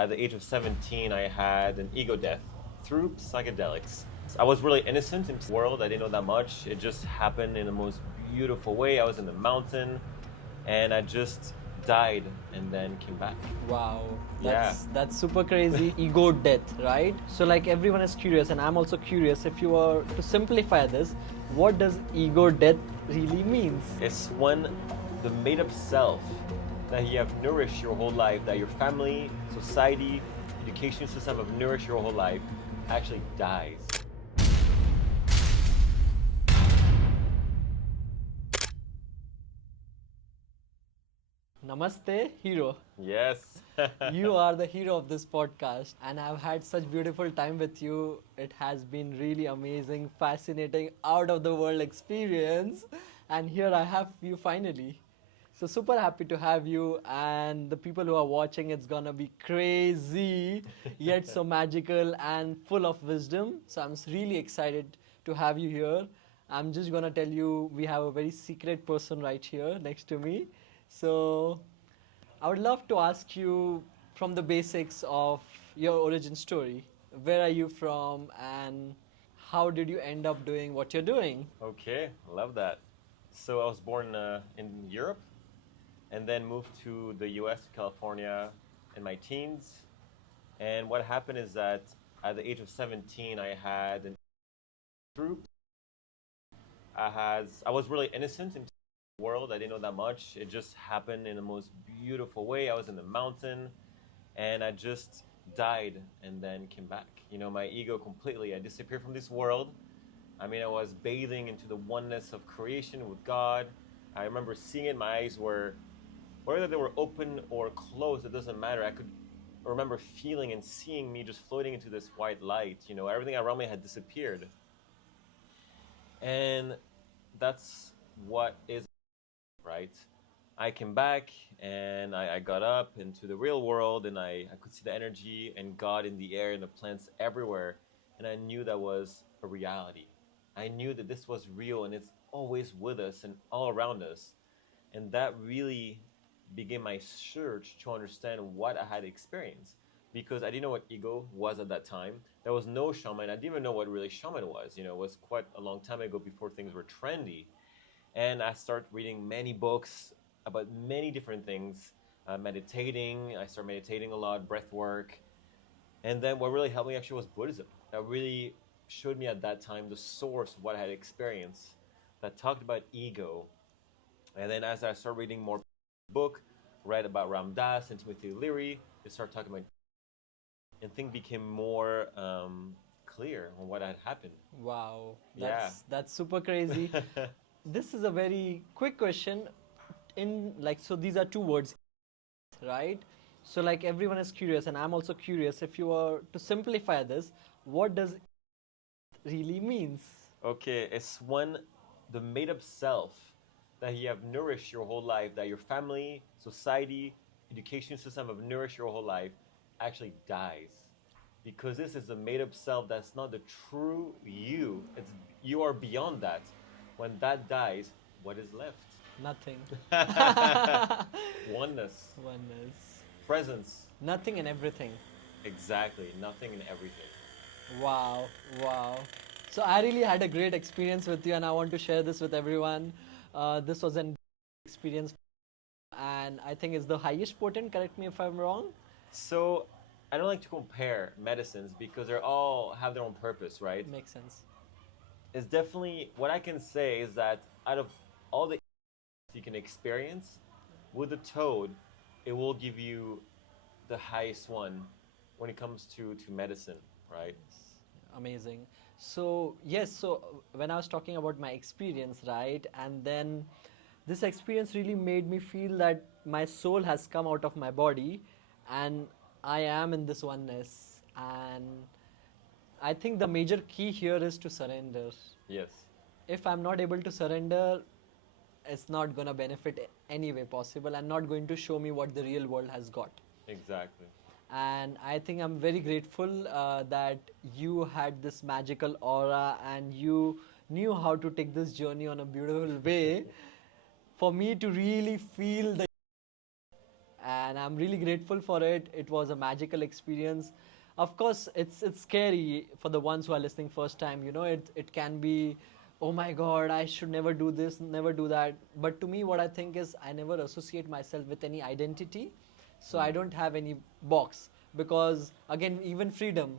at the age of 17, I had an ego death through psychedelics. I was really innocent in the world. I didn't know that much. It just happened in the most beautiful way. I was in the mountain and I just died and then came back. Wow, Yeah. that's super crazy. Ego death, right? So like everyone is curious, and I'm also curious. If you were to simplify this, what does ego death really means? It's when the made up self that you have nourished your whole life, that your family, society, education system have nourished your whole life, actually dies. Namaste Hero. Yes. You are the hero of this podcast, and I've had such beautiful time with you. It has been really amazing, fascinating, out of the world experience, and here I have you finally. So super happy to have you, and the people who are watching, it's gonna be crazy, yet so magical and full of wisdom. So I'm really excited to have you here. I'm just gonna tell you, we have a very secret person right here next to me. So I would love to ask you from the basics of your origin story. Where are you from, and how did you end up doing what you're doing? Okay, love that. So I was born in Europe and then moved to the US, California, in my teens. And what happened is that at the age of 17, I had an through. I was really innocent in the world. I didn't know that much. It just happened in the most beautiful way. I was in the mountain and I just died and then came back. You know, my ego completely, I disappeared from this world. I mean, I was bathing into the oneness of creation with God. I remember seeing it, my eyes were, whether they were open or closed, it doesn't matter. I could remember feeling and seeing me just floating into this white light. You know, everything around me had disappeared. And that's what is, right? I came back and I got up into the real world and I could see the energy and God in the air and the plants everywhere. And I knew that was a reality. I knew that this was real and it's always with us and all around us. And that really began my search to understand what I had experienced. Because I didn't know what ego was at that time. There was no shaman. I didn't even know what really shaman was. You know, it was quite a long time ago before things were trendy. And I started reading many books about many different things, meditating. I started meditating a lot, breath work. And then what really helped me actually was Buddhism. That really showed me at that time the source of what I had experienced, that talked about ego. And then as I started reading more book, read about Ram Dass and Timothy Leary, they started talking about, and things became more clear on what had happened. Wow, Yeah. that's super crazy. This is a very quick question. In like, so these are two words, right? So like everyone is curious, and I'm also curious. If you were to simplify this, what does really means? Okay, it's when the made up self that you have nourished your whole life, that your family, society, education system have nourished your whole life, actually dies. Because this is a made up self that's not the true you. It's you are beyond that. When that dies, what is left? Nothing. Oneness, Oneness. presence. Nothing and everything. Exactly, nothing and everything. Wow, wow. So I really had a great experience with you, and I want to share this with everyone. This was an experience, and I think it's the highest potent. Correct me if I'm wrong. So I don't like to compare medicines because they're all have their own purpose, right? Makes sense. It's definitely what I can say is that out of all the you can experience with the toad, it will give you the highest one when it comes to medicine, right? Amazing. So yes, so when I was talking about my experience, right, and then this experience really made me feel that my soul has come out of my body, and I am in this oneness. And I think the major key here is to surrender. Yes. If I'm not able to surrender, it's not gonna benefit any way possible, and not going to show me what the real world has got. Exactly. And I think I'm very grateful that you had this magical aura and you knew how to take this journey on a beautiful way for me to really feel the. And I'm I'm really grateful for it. It was a magical experience. Of course, it's scary for the ones who are listening first time. You know, it can be, oh my God, I should never do this, never do that. But to me, what I think is I never associate myself with any identity, so I don't have any box because again, even freedom.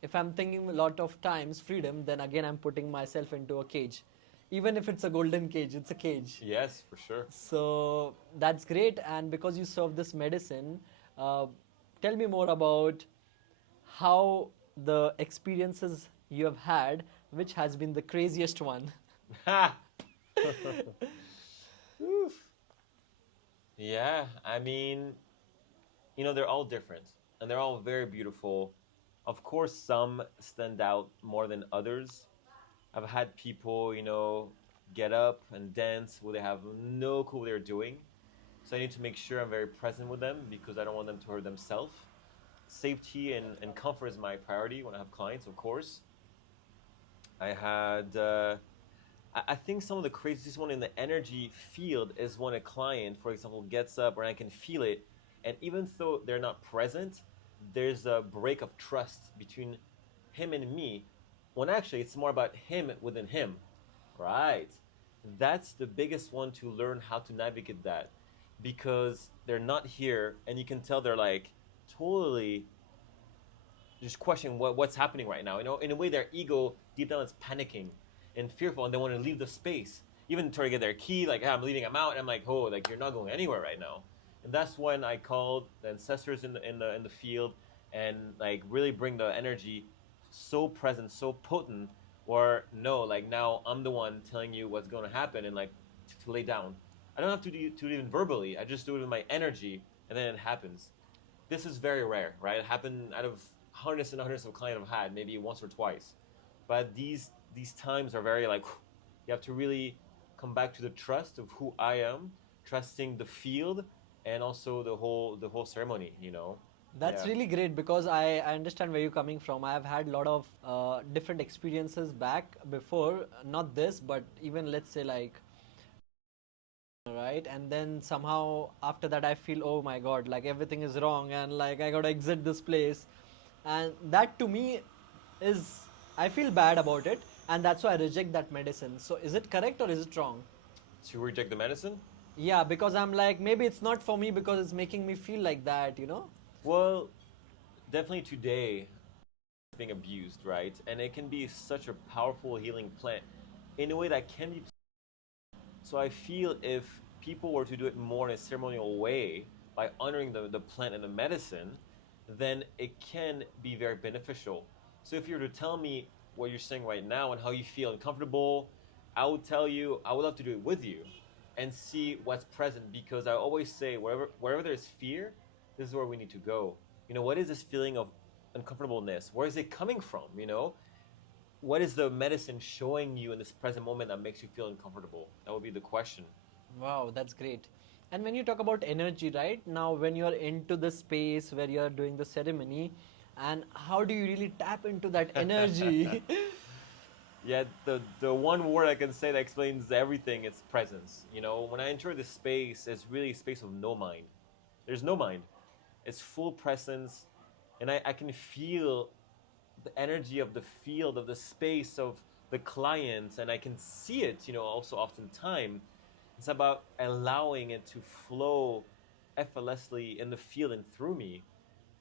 If I'm thinking a lot of times freedom, then again I'm putting myself into a cage. Even if it's a golden cage, it's a cage. Yes, for sure. So that's great. And because you serve this medicine, uh, tell me more about how the experiences you have had, which has been the craziest one. Ha! Oof. Yeah, I mean, they're all different and they're all very beautiful. Of course, some stand out more than others. I've had people, get up and dance where they have no clue what they're doing. So I need to make sure I'm very present with them because I don't want them to hurt themselves. Safety and comfort is my priority when I have clients, of course. I had, I think some of the craziest one in the energy field is when a client, for example, gets up and I can feel it. And even though they're not present, there's a break of trust between him and me, when actually it's more about him within him. Right. That's the biggest one to learn how to navigate that because they're not here and you can tell they're like totally just questioning what's happening right now. In a way, their ego deep down is panicking and fearful, and they want to leave the space. Even try to get their key, like, I'm leaving, I'm out. And I'm like, oh, like you're not going anywhere right now. And that's when I called the ancestors in the field and like really bring the energy so present, so potent. Or no, like now I'm the one telling you what's going to happen and like to lay down. I don't have to do it even verbally. I just do it with my energy, and then it happens. This is very rare, right? It happened out of hundreds and hundreds of clients I've had, maybe once or twice. But these times are very like you have to really come back to the trust of who I am, trusting the field, and also the whole ceremony. That's Yeah. really great because I understand where you're coming from. I've had a lot of different experiences back before, not this, but even let's say like, right? And then somehow after that, I feel, oh my God, like everything is wrong and like I gotta exit this place. And that to me is, I feel bad about it. And that's why I reject that medicine. So is it correct or is it wrong? To reject the medicine? Yeah, because I'm like, maybe it's not for me because it's making me feel like that, you know? Well, definitely today being abused, right? And it can be such a powerful healing plant in a way that can be. So I feel if people were to do it more in a ceremonial way by honoring the plant and the medicine, then it can be very beneficial. So if you were to tell me what you're saying right now and how you feel uncomfortable, I would tell you I would love to do it with you and see what's present because I always say wherever there's fear, this is where we need to go. What is this feeling of uncomfortableness? Where is it coming from? What is the medicine showing you in this present moment that makes you feel uncomfortable? That would be the question. Wow, that's great. And when you talk about energy, right? Now, when you're into the space where you're doing the ceremony, and how do you really tap into that energy? Yeah, the one word I can say that explains everything is presence. When I enter this space, it's really a space of no mind. There's no mind. It's full presence, and I can feel the energy of the field, of the space, of the clients, and I can see it, also oftentimes. It's about allowing it to flow effortlessly in the field and through me,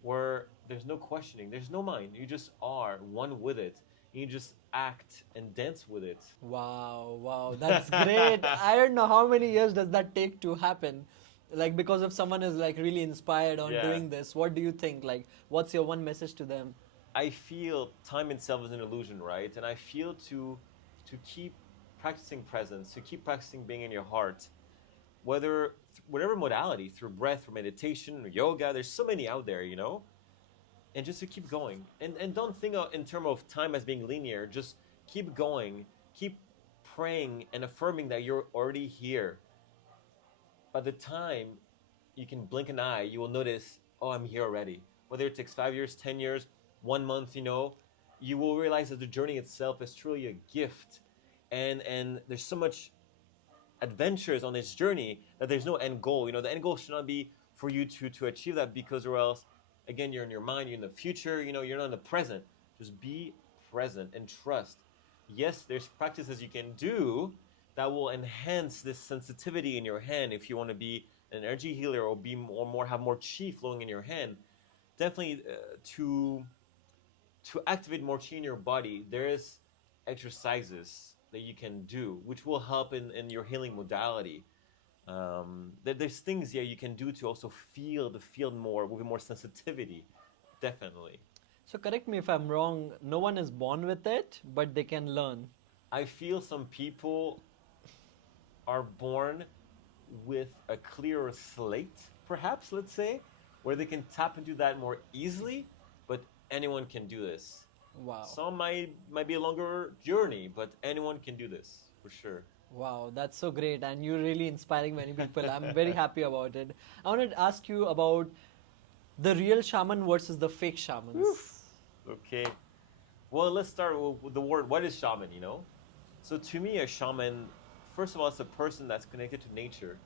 where there's no questioning, there's no mind. You just are one with it. You just act and dance with it. Wow, wow, that's great. I don't know how many years does that take to happen. Like, because if someone is like really inspired on Yeah. doing this, what do you think? Like, what's your one message to them? I feel time itself is an illusion, right? And I feel to keep practicing presence, to keep practicing being in your heart, whatever modality, through breath, through meditation, or yoga. There's so many out there. And just to keep going. And don't think in terms of time as being linear. Just keep going. Keep praying and affirming that you're already here. By the time you can blink an eye, you will notice, oh, I'm here already. Whether it takes 5 years, 10 years, 1 month, you will realize that the journey itself is truly a gift. And there's so much adventures on this journey that there's no end goal. The end goal should not be for you to achieve that, because or else, again, you're in your mind, you're in the future, you're not in the present. Just be present and trust. Yes, there's practices you can do that will enhance this sensitivity in your hand if you want to be an energy healer or be more have more chi flowing in your hand. Definitely to activate more chi in your body, there's exercises that you can do which will help in your healing modality. There's things, yeah, you can do to also feel the field more with more sensitivity. Definitely. So correct me if I'm wrong, no one is born with it, but they can learn. I feel some people are born with a clearer slate, perhaps, let's say, where they can tap into that more easily, but anyone can do this. Wow. Some might be a longer journey, but anyone can do this for sure. Wow, that's so great, and you're really inspiring many people. I'm very happy about it. I wanted to ask you about the real shaman versus the fake shamans. Okay. Well, let's start with the word. What is shaman? So to me, a shaman, first of all, it's a person that's connected to nature.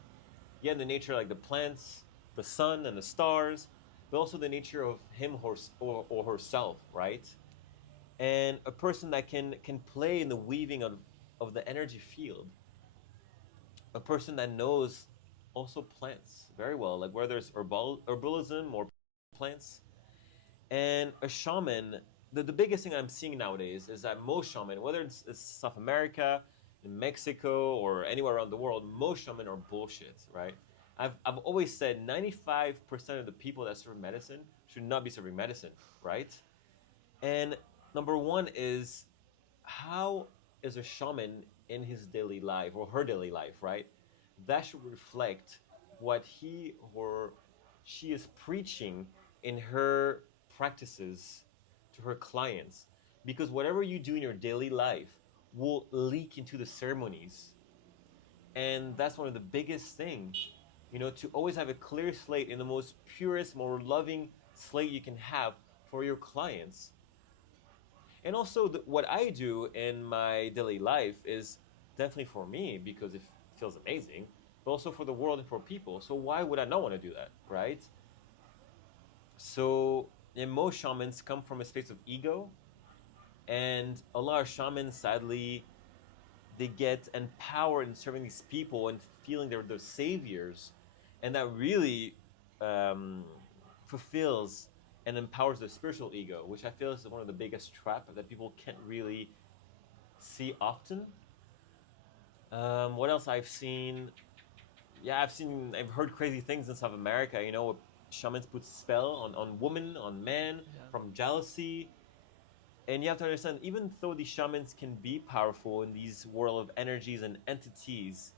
Yeah, the nature, like the plants, the sun, and the stars, but also the nature of him or herself, right? And a person that can play in the weaving of the energy field. A person that knows also plants very well, like whether it's herbalism or plants. And a shaman, the biggest thing I'm seeing nowadays is that most shaman, whether it's South America, in Mexico, or anywhere around the world, most shaman are bullshit, right? I've always said 95% of the people that serve medicine should not be serving medicine, right? And number one is, how is a shaman in his daily life or her daily life, right? That should reflect what he or she is preaching in her practices to her clients. Because whatever you do in your daily life will leak into the ceremonies. And that's one of the biggest things, to always have a clear slate in the most purest, more loving slate you can have for your clients. And also, what I do in my daily life is definitely for me because it feels amazing, but also for the world and for people. So why would I not want to do that, right? So, and most shamans come from a space of ego, and a lot of shamans, sadly, they get empowered in serving these people and feeling they're saviors, and that really um, fulfills and empowers their spiritual ego, which I feel is one of the biggest traps that people can't really see often. What else I've seen? Yeah, I've heard crazy things in South America. Shamans put spell on women, on men, Yeah. from jealousy. And you have to understand, even though these shamans can be powerful in these world of energies and entities,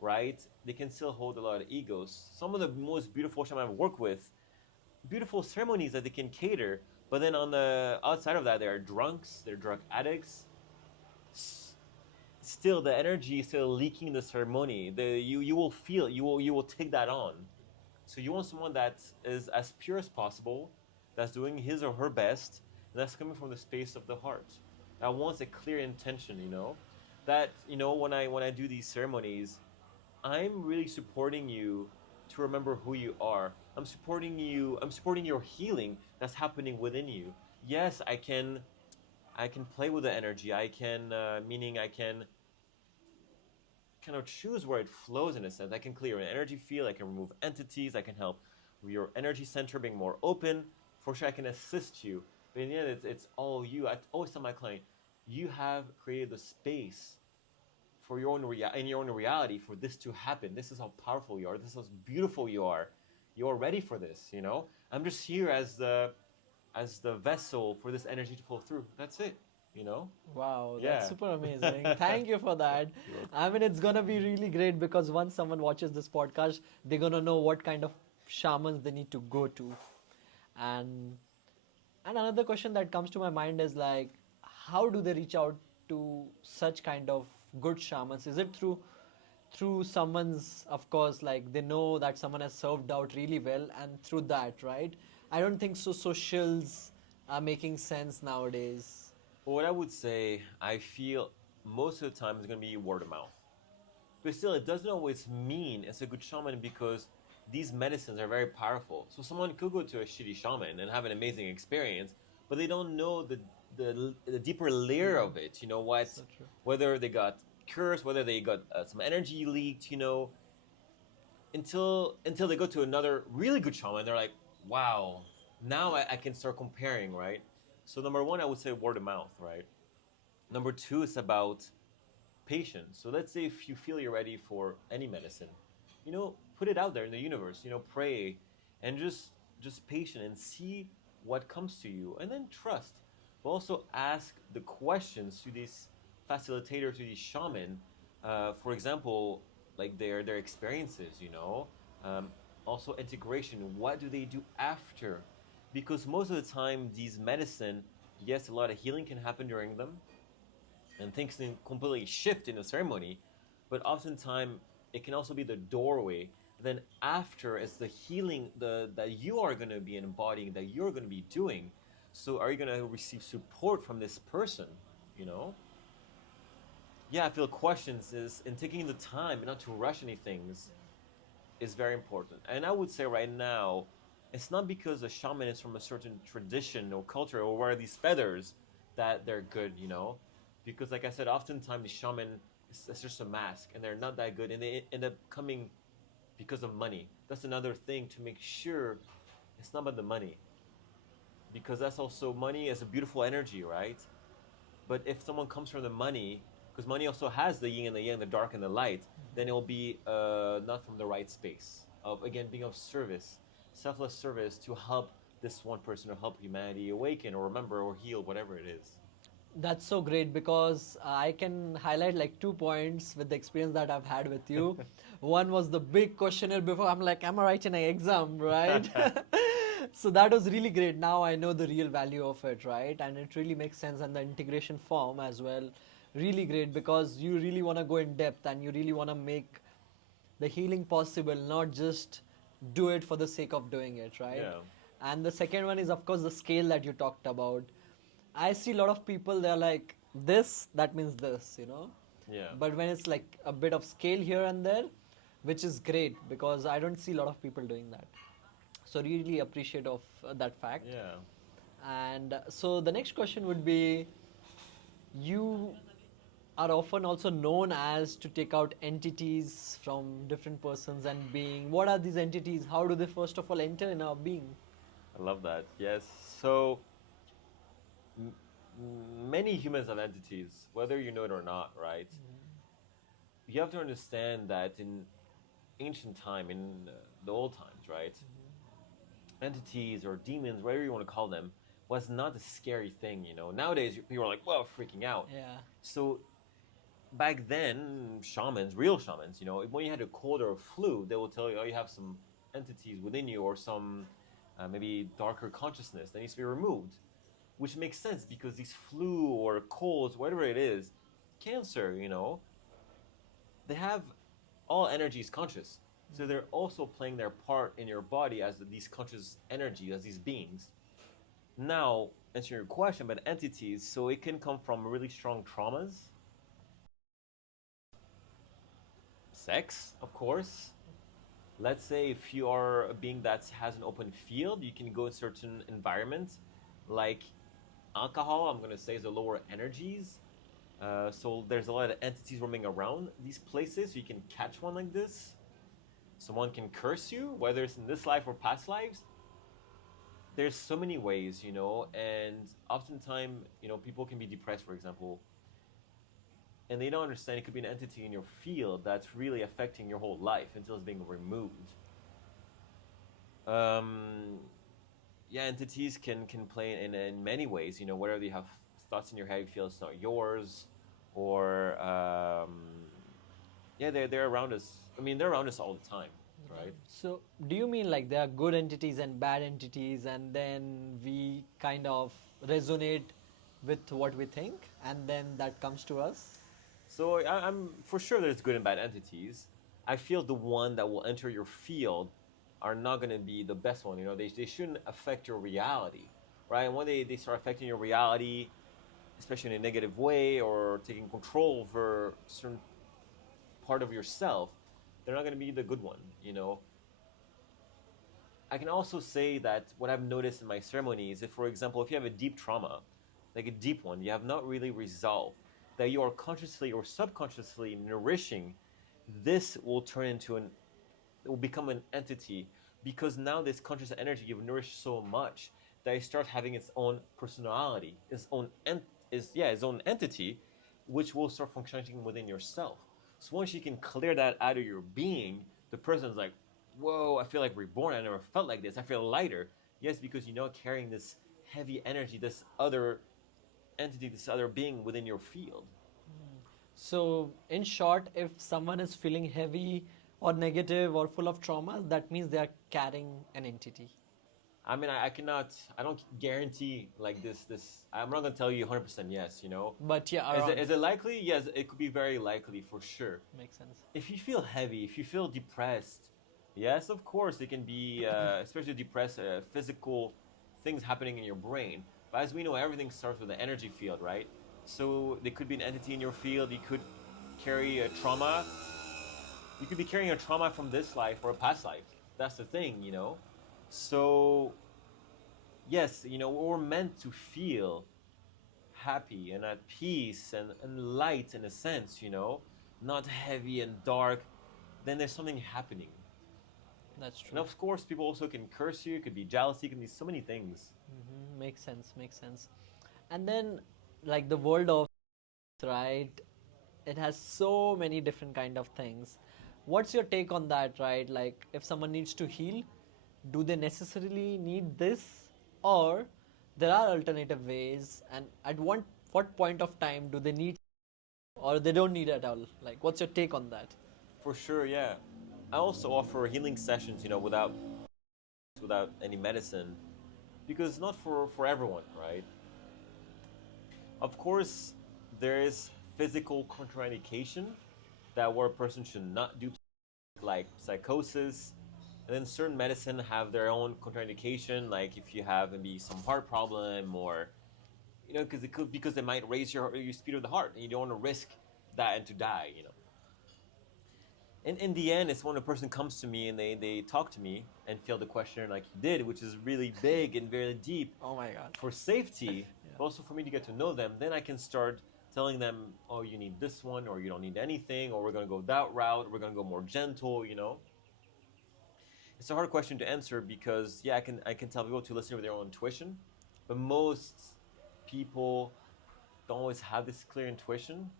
right? They can still hold a lot of egos. Some of the most beautiful shamans I've worked with, beautiful ceremonies that they can cater, but then on the outside of that, there are drunks, they're drug addicts. Still, the energy is still leaking in the ceremony. You will feel, you will take that on. So you want someone that is as pure as possible, that's doing his or her best, and that's coming from the space of the heart. That wants a clear intention, That, when I do these ceremonies, I'm really supporting you to remember who you are. I'm supporting you. I'm supporting your healing that's happening within you. Yes, I can play with the energy. Meaning I can kind of choose where it flows in a sense. I can clear an energy field. I can remove entities. I can help your energy center being more open. For sure, I can assist you. But in the end, it's all you. I always tell my client, you have created the space for your own in your own reality for this to happen. This is how powerful you are. This is how beautiful you are. You're ready for this. I'm just here as the vessel for this energy to flow through. That's it. Wow, that's Yeah. super amazing. Thank you for that. I mean, it's gonna be really great because once someone watches this podcast, they're gonna know what kind of shamans they need to go to. And another question that comes to my mind is like, how do they reach out to such kind of good shamans? Is it through someone's, of course, like they know that someone has served out really well, and through that, right? I don't think so. Socials are making sense nowadays. Well, what I would say, I feel most of the time is going to be word of mouth. But still, it doesn't always mean it's a good shaman because these medicines are very powerful. So someone could go to a shitty shaman and have an amazing experience, but they don't know the deeper layer Mm, of it. You know what? so true. Whether they got cursed, whether they got some energy leaked. Until they go to another really good shaman, they're like, wow, now I can start comparing, right? So number one, I would say word of mouth, right? Number two is about patience. So let's say if you feel you're ready for any medicine, put it out there in the universe. Pray and just patient and see what comes to you, and then trust. But also ask the questions to these facilitators, to these shaman. For example, like their experiences. Um, Also integration. What do they do after? Because most of the time, these medicine, yes, a lot of healing can happen during them, and things can completely shift in the ceremony, but oftentimes it can also be the doorway. Then after is the healing that you are going to be embodying, that you're going to be doing. So are you going to receive support from this person? You know? Yeah, I feel questions is in taking the time and not to rush anything is very important. And I would say right now, it's not because a shaman is from a certain tradition or culture or wear these feathers that they're good. Because, like I said, oftentimes the shaman is just a mask and they're not that good, and they end up coming because of money. That's another thing to make sure it's not about the money, because that's also money is a beautiful energy, right? But if someone comes from the money, because money also has the yin and the yang, the dark and the light, then it will be not from the right space of, again, being of service, selfless service to help this one person or help humanity awaken or remember or heal, whatever it is. That's so great because I can highlight like 2 points with the experience that I've had with you. One was the big questionnaire before. I'm like, am I writing an exam, right? So that was really great. Now I know the real value of it, right? And it really makes sense. And the integration form as well, really great because you really want to go in depth and you really want to make the healing possible, not just do it for the sake of doing it, right? Yeah. And the second one is, of course, the scale that you talked about. I see a lot of people, they're like, this, that means this. Yeah. But when it's like a bit of scale here and there, which is great because I don't see a lot of people doing that. So really appreciate of that fact. Yeah. And so the next question would be, you are often also known as to take out entities from different persons and being. What are these entities? How do they first of all enter in our being? I love that. Yes. So m- many humans have entities, whether you know it or not, right? You have to understand that in ancient time, in the old times, right? Entities or demons, whatever you want to call them, was not a scary thing. Nowadays, people are like, well, freaking out. Yeah. So back then, shamans, real shamans, when you had a cold or a flu, they will tell you, oh, you have some entities within you or some maybe darker consciousness that needs to be removed, which makes sense because these flu or colds, whatever it is, cancer, they have all energy is conscious. So they're also playing their part in your body as these conscious energies, as these beings. Now, answering your question about entities, so it can come from really strong traumas, sex, of course. Let's say if you are a being that has an open field, you can go in certain environments, like alcohol. I'm gonna say is the lower energies. So there's a lot of entities roaming around these places. So you can catch one like this. Someone can curse you, whether it's in this life or past lives. There's so many ways, and oftentimes, people can be depressed, for example, and they don't understand it could be an entity in your field that's really affecting your whole life until it's being removed. Um, yeah, entities can play in many ways. Whether you have thoughts in your head, you feel it's not yours, or yeah, they're around us. I mean, they're around us all the time, right? So, do you mean like there are good entities and bad entities, and then we kind of resonate with what we think, and then that comes to us? So I'm for sure there's good and bad entities. I feel the one that will enter your field are not going to be the best one. They shouldn't affect your reality, right? And when they start affecting your reality, especially in a negative way or taking control over a certain part of yourself, they're not going to be the good one. I can also say that what I've noticed in my ceremonies, if, for example, if you have a deep trauma, like a deep one, you have not really resolved, that you are consciously or subconsciously nourishing, this will turn into it will become an entity, because now this conscious energy you've nourished so much that it starts having its own personality, its own entity, which will start functioning within yourself. So once you can clear that out of your being, the person's like, whoa, I feel like reborn. I never felt like this. I feel lighter. Yes, because you're not carrying this heavy energy, this other entity, this other being within your field. So, in short, if someone is feeling heavy or negative or full of traumas, that means they are carrying an entity. I mean, I cannot, I don't guarantee like I'm not gonna tell you 100% yes, you know. But yeah, Is around. it likely? Yes, it could be very likely for sure. Makes sense. If you feel heavy, if you feel depressed, yes, of course, it can be, especially depressed, physical things happening in your brain. But as we know, everything starts with the energy field, right? So there could be an entity in your field. You could carry a trauma. You could be carrying a trauma from this life or a past life. That's the thing, you know. So yes, you know, we're meant to feel happy and at peace and light in a sense, you know, not heavy and dark. Then there's something happening. That's And true. of course, people also can curse you, it could be jealousy, it can be so many things. Makes sense. Makes sense. And then, like the world of right, it has so many different kind of things. What's your take on that? Right, like if someone needs to heal, do they necessarily need this, or there are alternative ways? And at what point of time do they need, or they don't need at all? Like, what's your take on that? For sure, yeah. I also offer healing sessions, you know, without any medicine, because it's not for everyone, right? Of course, there is physical contraindication that where a person should not do, like psychosis. And then certain medicine have their own contraindication, like if you have maybe some heart problem, or you know, because they might raise your speed of the heart, and you don't want to risk that and to die, you know. In the end, it's when a person comes to me and they talk to me and feel the questionnaire like you did, which is really big and very deep Oh my god. for safety, Yeah. but also for me to get to know them. Then I can start telling them, oh, you need this one, or you don't need anything, or we're going to go that route, we're going to go more gentle, you know. It's a hard question to answer because yeah, I can tell people to listen with their own intuition, but most people don't always have this clear intuition,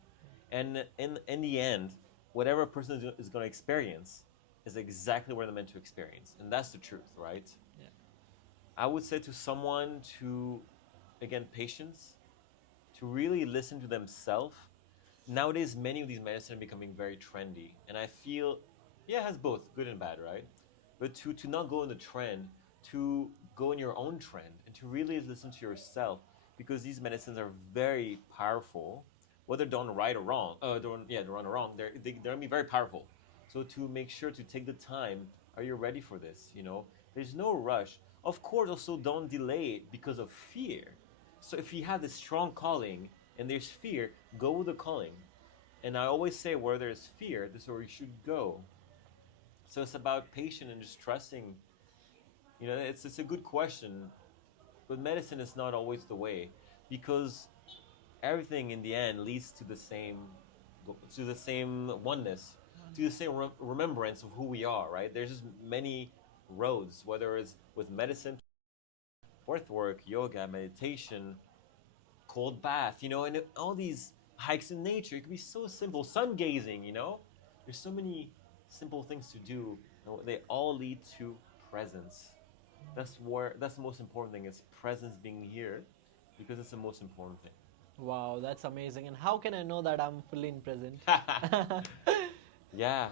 and in the end, whatever a person is going to experience is exactly what they're meant to experience, and that's the truth, right? Yeah. I would say to someone to, again, patience, to really listen to themselves. Nowadays, many of these medicines are becoming very trendy, and I feel, yeah, it has both good and bad, right? But to not go in the trend, to go in your own trend, and to really listen to yourself, because these medicines are very powerful, whether done right or wrong. They're right or wrong. They're gonna be very powerful. So to make sure to take the time, are you ready for this? You know, there's no rush. Of course, also don't delay it because of fear. So if you have this strong calling and there's fear, go with the calling. And I always say, where there's fear, this is where you should go. So it's about patience and just trusting. You know, it's a good question, but medicine is not always the way, because everything in the end leads to the same oneness, to the same remembrance of who we are. Right? There's just many roads, whether it's with medicine, breath work, yoga, meditation, cold bath, you know, and all these hikes in nature. It could be so simple. Sun gazing, you know, there's so many simple things to do. And they all lead to presence. That's the most important thing. Is presence being here, because it's the most important Wow, that's amazing. And how can I know that I'm fully in present? thing. Yeah,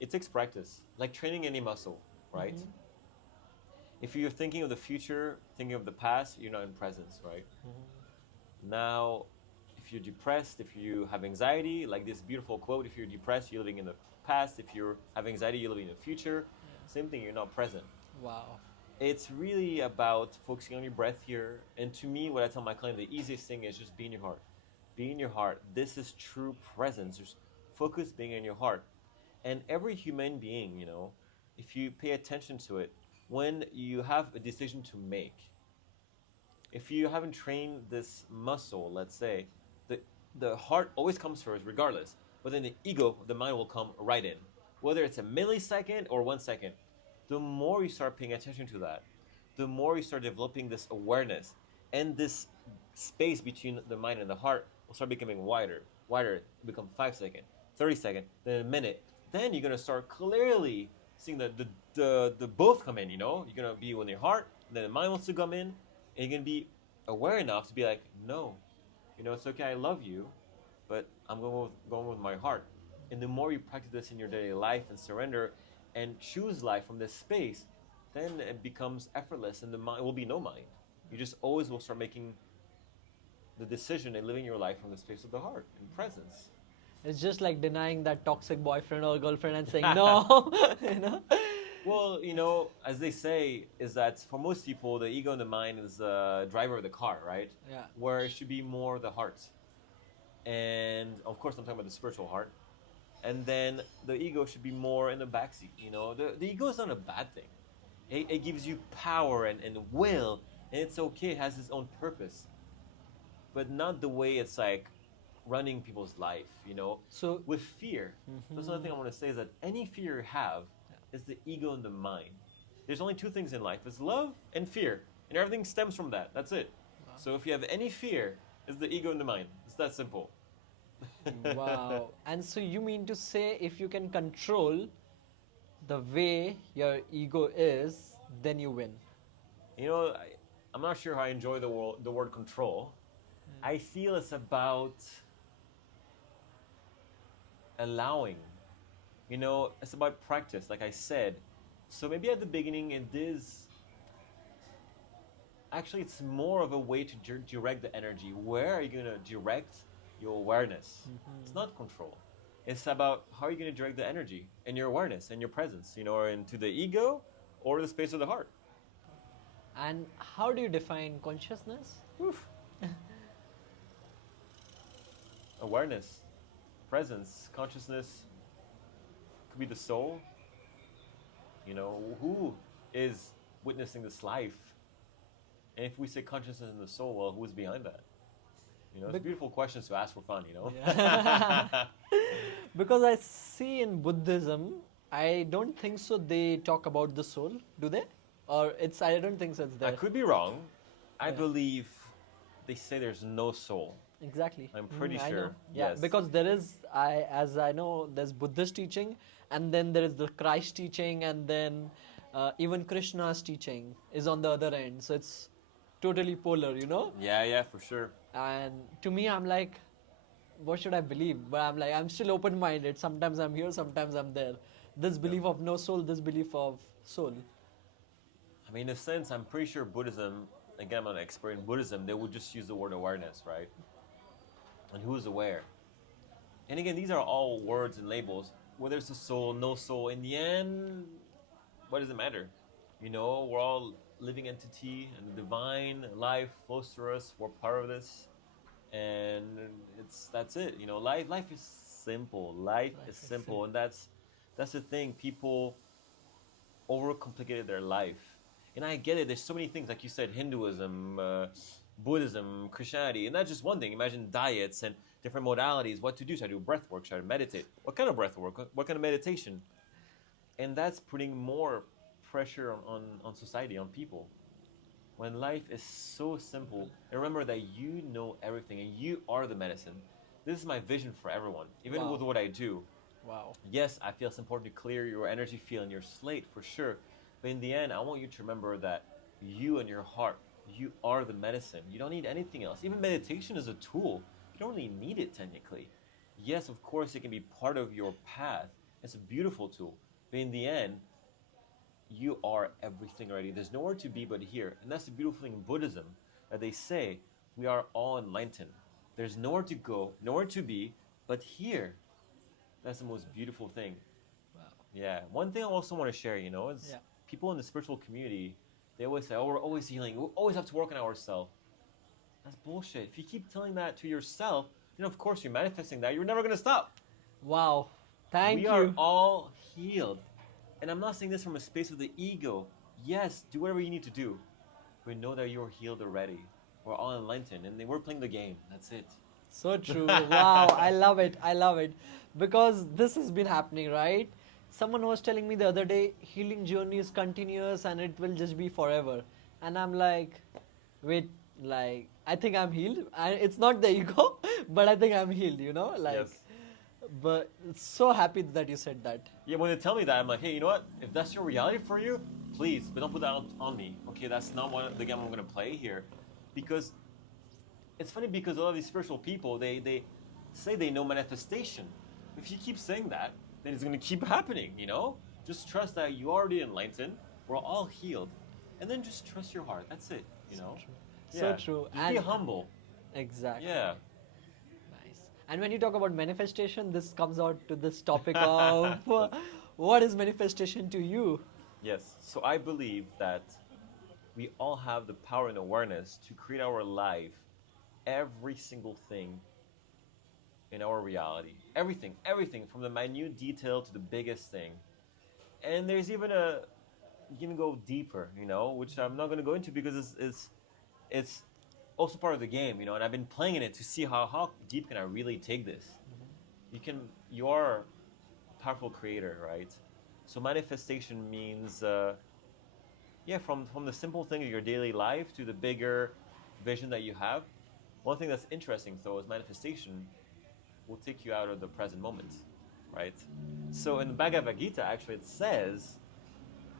it takes practice, like training any muscle, right? If you're thinking of the future, thinking of the past, you're not in presence, right? Now, if you're depressed, if you have anxiety, like this beautiful quote, if you're depressed, you're living in the past. If you have anxiety, you're living in the future. Same thing, you're not present. Wow. It's really about focusing on your breath here. And to me, what I tell my client, the easiest thing is just be in your heart. Be in your heart. This is true presence. Just focus being in your heart. And every human being, you know, if you pay attention to it, when you have a decision to make. If you haven't trained this muscle, let's say, the the heart always comes first, regardless. But then the ego, the mind will come right in, whether it's a millisecond or 1 second. The more you start paying attention to that, the more you start developing this awareness, and this space between the mind and the heart will start becoming wider, wider, become 5 second, 30 second, then a minute. Then you're gonna start clearly seeing the both come in. You're gonna be with your heart, then the mind wants to come in, and you're gonna be aware enough to be like, no, it's okay, I love you, but I'm going with my heart. And the more you practice this in your daily life and surrender and choose life from this space, then it becomes effortless, and the mind will be no mind. You just always will start making the decision and living your life from the space of the heart and presence. It's just like denying that toxic boyfriend or girlfriend and saying no, you know? Well, as they say, is that for most people, the ego and the mind is the driver of the car, right? Yeah. Where it should be more the heart. And of course, I'm talking about the spiritual heart. And then the ego should be more in the backseat. The ego is not a bad thing. It gives you power and will, and it's okay. It has its own purpose, but not the way it's like running people's life. So, With fear, that's another thing I want to say is that any fear you have is the ego and the mind. There's only two things in life: it's love and fear, and everything stems from that. That's it. wow. So if you have any fear, it's the ego and the mind. It's that simple. Wow. And so you mean to say if you can control the way your ego is, then you win. I'm not sure how I enjoy the word control. I feel it's about allowing. It's about practice, like I said. So maybe at the beginning it is. Actually, it's more of a way to direct the energy. Where are you going to direct your awareness? It's not control. It's about how are you going to direct the energy and your awareness and your presence, into the ego or the space of the heart. And how do you define consciousness? Oof. Awareness, presence, consciousness could be the soul. Who is witnessing this life? And if we say consciousness in the soul, well, who's behind that? It's beautiful questions to ask for fun, Yeah. Because I see in Buddhism, I don't think so they talk about the soul, do they? Or I don't think so it's there. I could be wrong. I Yeah. believe they say there's no soul. Exactly. I'm pretty I sure. know. Yeah, Yes. because there is, as I know, there's Buddhist teaching, and then there is the Christ teaching, and then even Krishna's teaching is on the other end. So it's totally polar, Yeah, for sure. And to me, I'm like, what should I believe? But I'm like, I'm still open-minded. Sometimes I'm here, sometimes I'm there. This belief of no soul, this belief of soul. I mean, in a sense, I'm pretty sure Buddhism, again, I'm not an expert in Buddhism, they would just use the word awareness, right? And who is aware? And again, these are all words and labels. Whether it's a soul, no soul, in the end, what does it matter? We're all living entity, and the divine life flows through us. We're part of this, and that's it. Life is simple. Life is simple, and that's the thing. People overcomplicated their life, and I get it. There's so many things, like you said, Hinduism, Buddhism, Christianity, and that's just one thing. Imagine diets and different modalities. What to do? Should I do breath work? Should I meditate? What kind of breath work? What kind of meditation? And that's putting more pressure on society, on people. When life is so simple, and remember that you know everything and you are the medicine. This is my vision for everyone, even Wow. with what I do. Wow. Yes, I feel it's important to clear your energy field and your slate for sure. But in the end, I want you to remember that you and your heart, you are the medicine. You don't need anything else. Even meditation is a tool. You don't really need it technically. Yes, of course, it can be part of your path. It's a beautiful tool. But in the end, you are everything already. There's nowhere to be but here. And that's the beautiful thing in Buddhism, that they say we are all enlightened. There's nowhere to go, nowhere to be but here. That's the most beautiful thing. Wow. Yeah. One thing I also want to share, is people in the spiritual community, they always say, oh, we're always healing. We always have to work on ourselves. That's bullshit. If you keep telling that to yourself, then of course you're manifesting that. You're never going to stop. Wow. Thank We you. are all healed. And I'm not saying this from a space of the ego. Yes, do whatever you need to do. We know that you're healed already. We're all enlightened, and then we're playing the game. That's it. So true. Wow, I love it. I love it. Because this has been happening, right? Someone was telling me the other day, healing journey is continuous and it will just be forever. And I'm like, wait, like, I think I'm healed. It's not the ego, but I think I'm healed, you know? Like, Yes. but so happy that you said that. Yeah, when they tell me that, I'm like, hey, you know what? If that's your reality for you, please, but don't put that on me. Okay, that's not what the game I'm gonna play here, because it's funny because a lot of these spiritual people they say they know manifestation. If you keep saying that, then it's gonna keep happening. Just trust that you already enlightened. We're all healed, and then just trust your heart. That's it. So true. So Yeah. true. Just be humble. Exactly. Yeah. Nice. And when you talk about manifestation, this comes out to this topic of what is manifestation to you? Yes. So I believe that we all have the power and awareness to create our life, every single thing in our reality. Everything from the minute detail to the biggest thing. And there's even you can go deeper, which I'm not going to go into because it's also part of the game, and I've been playing in it to see how deep can I really take this. You are a powerful creator, right? So manifestation means yeah, from the simple thing of your daily life to the bigger vision that you have. One thing that's interesting, though, is manifestation will take you out of the present moment, right? So in the Bhagavad Gita, actually, it says,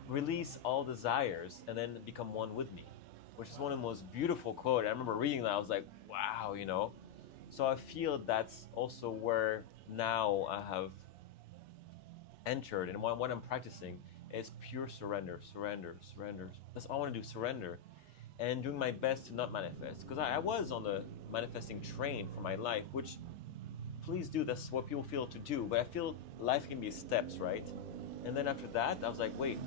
release all desires and then become one with me, which is one of the most beautiful quotes. I remember reading that, I was like, wow. So I feel that's also where now I have entered, and what I'm practicing is pure surrender, surrender, surrender. That's all I want to do, surrender, and doing my best to not manifest. Because I was on the manifesting train for my life, which please do. That's what people feel to do. But I feel life can be steps, right? And then after that, I was like, wait,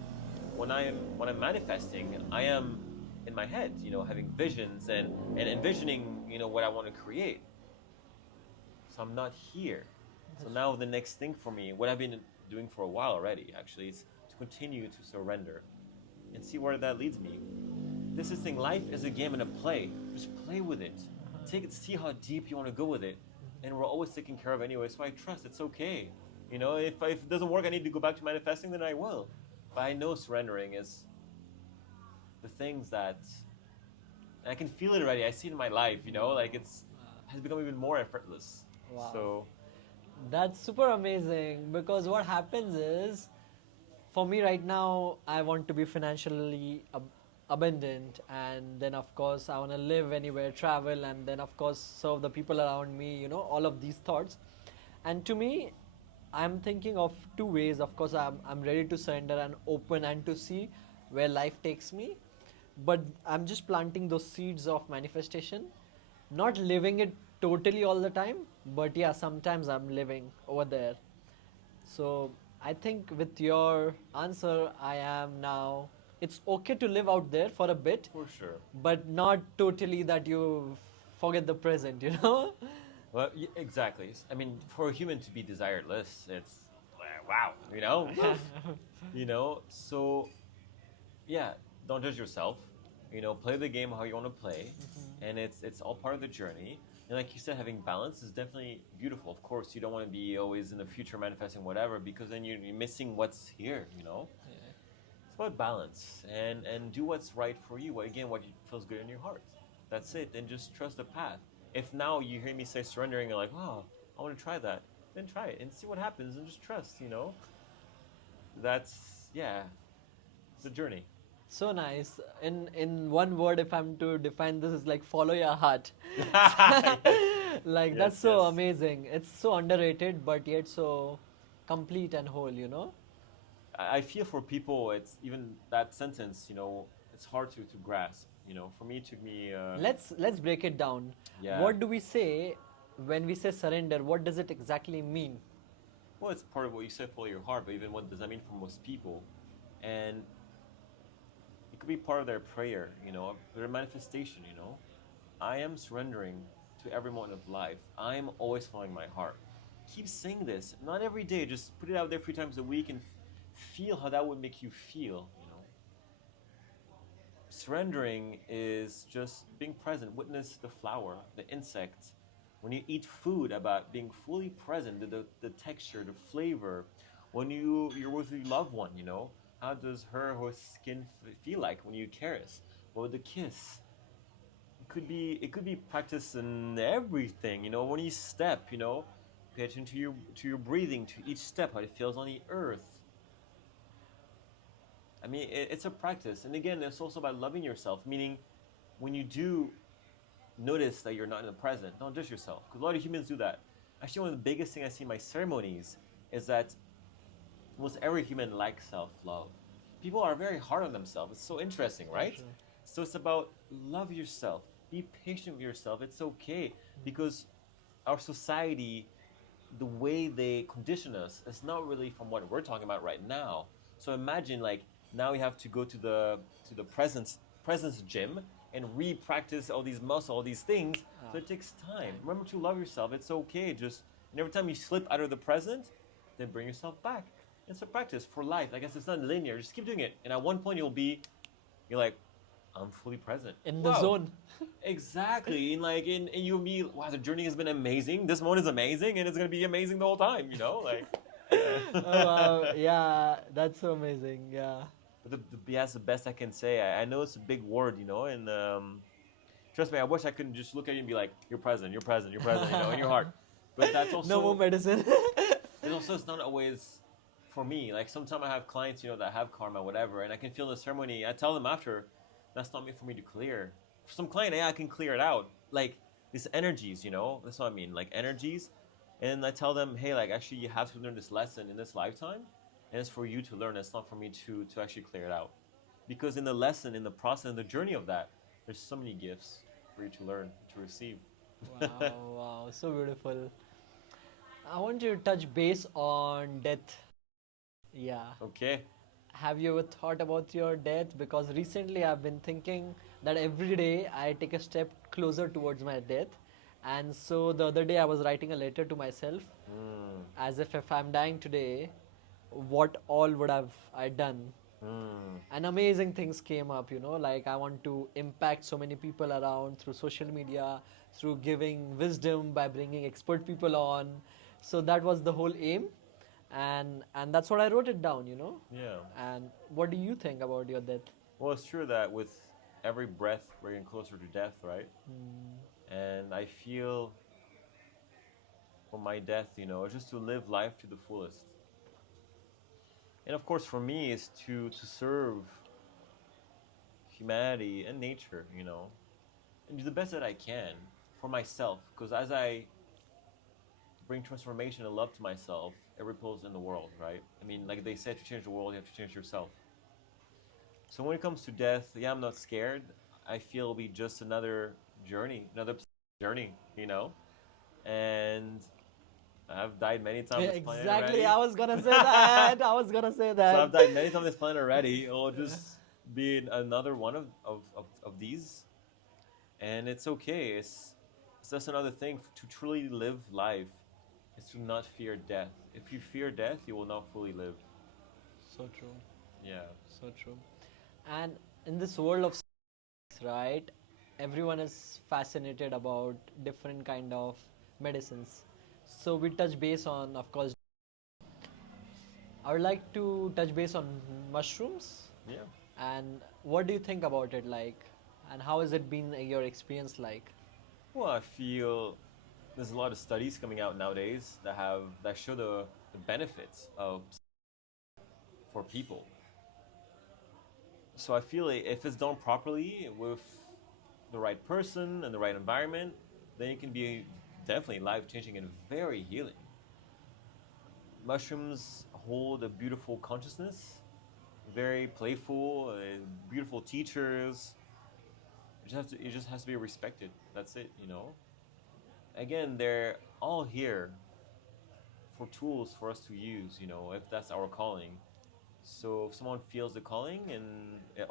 when I'm manifesting, I am in my head, having visions and envisioning, what I want to create. So I'm not here. So now the next thing for me, what I've been doing for a while already, actually, is to continue to surrender and see where that leads me. This is the thing. Life is a game and a play. Just play with it. Take it. See how deep you want to go with it. And we're always taken care of anyway. So I trust it's okay. If it doesn't work, I need to go back to manifesting. Then I will. But I know surrendering is the things that and I can feel it already. I see it in my life. Like it's has become even more effortless. Wow. So That's super amazing because what happens is, for me right now, I want to be financially abundant, and then of course I want to live anywhere, travel, and then of course serve the people around me. All of these thoughts. And to me, I'm thinking of two ways. Of course, I'm ready to surrender and open and to see where life takes me. But I'm just planting those seeds of manifestation, not living it totally all the time. But yeah, sometimes I'm living over there. So I think with your answer, I am now. It's okay to live out there for a bit, for sure. but not totally that you forget the present. Well, exactly. I mean, for a human to be desireless, it's wow. So yeah, don't judge yourself. Play the game how you want to play, and it's all part of the journey. And like you said, having balance is definitely beautiful. Of course, you don't want to be always in the future manifesting whatever, because then you're missing what's here. It's about balance and do what's right for you. What feels good in your heart. That's it. And just trust the path. If now you hear me say surrendering, you're like, oh, I want to try that. Then try it and see what happens, and just trust. That's it's a journey. So nice. In one word, if I'm to define this, is like follow your heart. Like Yes, that's so yes. amazing. It's so underrated, but yet so complete and whole. I feel for people, it's even that sentence, it's hard to grasp. For me, it took me. Let's break it down. Yeah. What do we say when we say surrender? What does it exactly mean? Well, it's part of what you said, follow your heart, but even what does that mean for most people? And it could be part of their prayer, their manifestation. I am surrendering to every moment of life. I am always following my heart. Keep saying this, not every day. Just put it out there 3 times a week and feel how that would make you feel. surrendering is just being present. Witness the flower, the insect. When you eat food, about being fully present, the texture, the flavor. When you're with your loved one, how does her skin feel like when you caress? Or the kiss. It could be practice in everything. When you step, pay attention to your breathing, to each step, how it feels on the earth. I mean, it's a practice. And again, it's also about loving yourself, meaning when you do notice that you're not in the present, don't judge yourself. Because a lot of humans do that. Actually, one of the biggest things I see in my ceremonies is that almost every human likes self love. People are very hard on themselves. It's so interesting, So right? true. So it's about love yourself, be patient with yourself. It's okay because our society, the way they condition us is not really from what we're talking about right now. So imagine like now we have to go to the presence gym and re-practice all these muscles, all these things. So it takes time. Remember to love yourself. It's okay. Just and every time you slip out of the present, then bring yourself back. It's a practice for life. I guess it's not linear. Just keep doing it, and at one point you're like, I'm fully present. In the Wow. zone. Exactly. And like and you'll be, wow, the journey has been amazing. This moment is amazing and it's gonna be amazing the whole time, Like Oh wow, yeah, that's so amazing. Yeah. but that's the best I can say. I know it's a big word, and trust me, I wish I could just look at you and be like, you're present, you're present, you're present, in your heart. But that's No more also medicine. it's not always for me. Like sometimes I have clients, that have karma, whatever, and I can feel the ceremony. I tell them after, that's not meant for me to clear. For some client, yeah, I can clear it out. Like these energies, that's what I mean, like energies. And I tell them, hey, like actually you have to learn this lesson in this lifetime, and it's for you to learn. It's not for me to actually clear it out, because in the lesson, in the process, in the journey of that, there's so many gifts for you to learn, to receive. Wow, wow, so beautiful. I want you to touch base on death. Yeah. Okay. Have you ever thought about your death? Because recently I've been thinking that every day I take a step closer towards my death. And so the other day I was writing a letter to myself Mm, as if I'm dying today, what all would have I done? mm, And amazing things came up, like I want to impact so many people around through social media, through giving wisdom by bringing expert people on. So that was the whole aim, and that's what I wrote it down, yeah. And what do you think about your death? Well, it's true that with every breath, we're getting closer to death, right? And I feel for my death, it's just to live life to the fullest. And of course, for me, is to serve humanity and nature, and do the best that I can for myself. Because as I bring transformation and love to myself, it ripples in the world, right? I mean, like they said, to change the world, you have to change yourself. So when it comes to death, yeah, I'm not scared. I feel it'll be just another journey, another journey, And I've died many times on this planet Exactly, already. I was gonna say that. I was gonna say So I've that. died many times on this planet already. It'll just be another one of these. And it's okay. It's just another thing to truly live life is to not fear death. If you fear death, you will not fully live. So true, Yeah. so true. And in this world of science, right, everyone is fascinated about different kind of medicines. So we touch base on, of course, I would like to touch base on mushrooms. Yeah. And what do you think about it, like, and how has it been your experience like? Well, I feel there's a lot of studies coming out nowadays that show the benefits of for people. So I feel like if it's done properly with the right person and the right environment, then it can be definitely life changing and very healing. Mushrooms hold a beautiful consciousness, very playful, beautiful teachers. It just has to be respected. That's it. Again, they're all here for tools for us to use, if that's our calling. So if someone feels the calling and it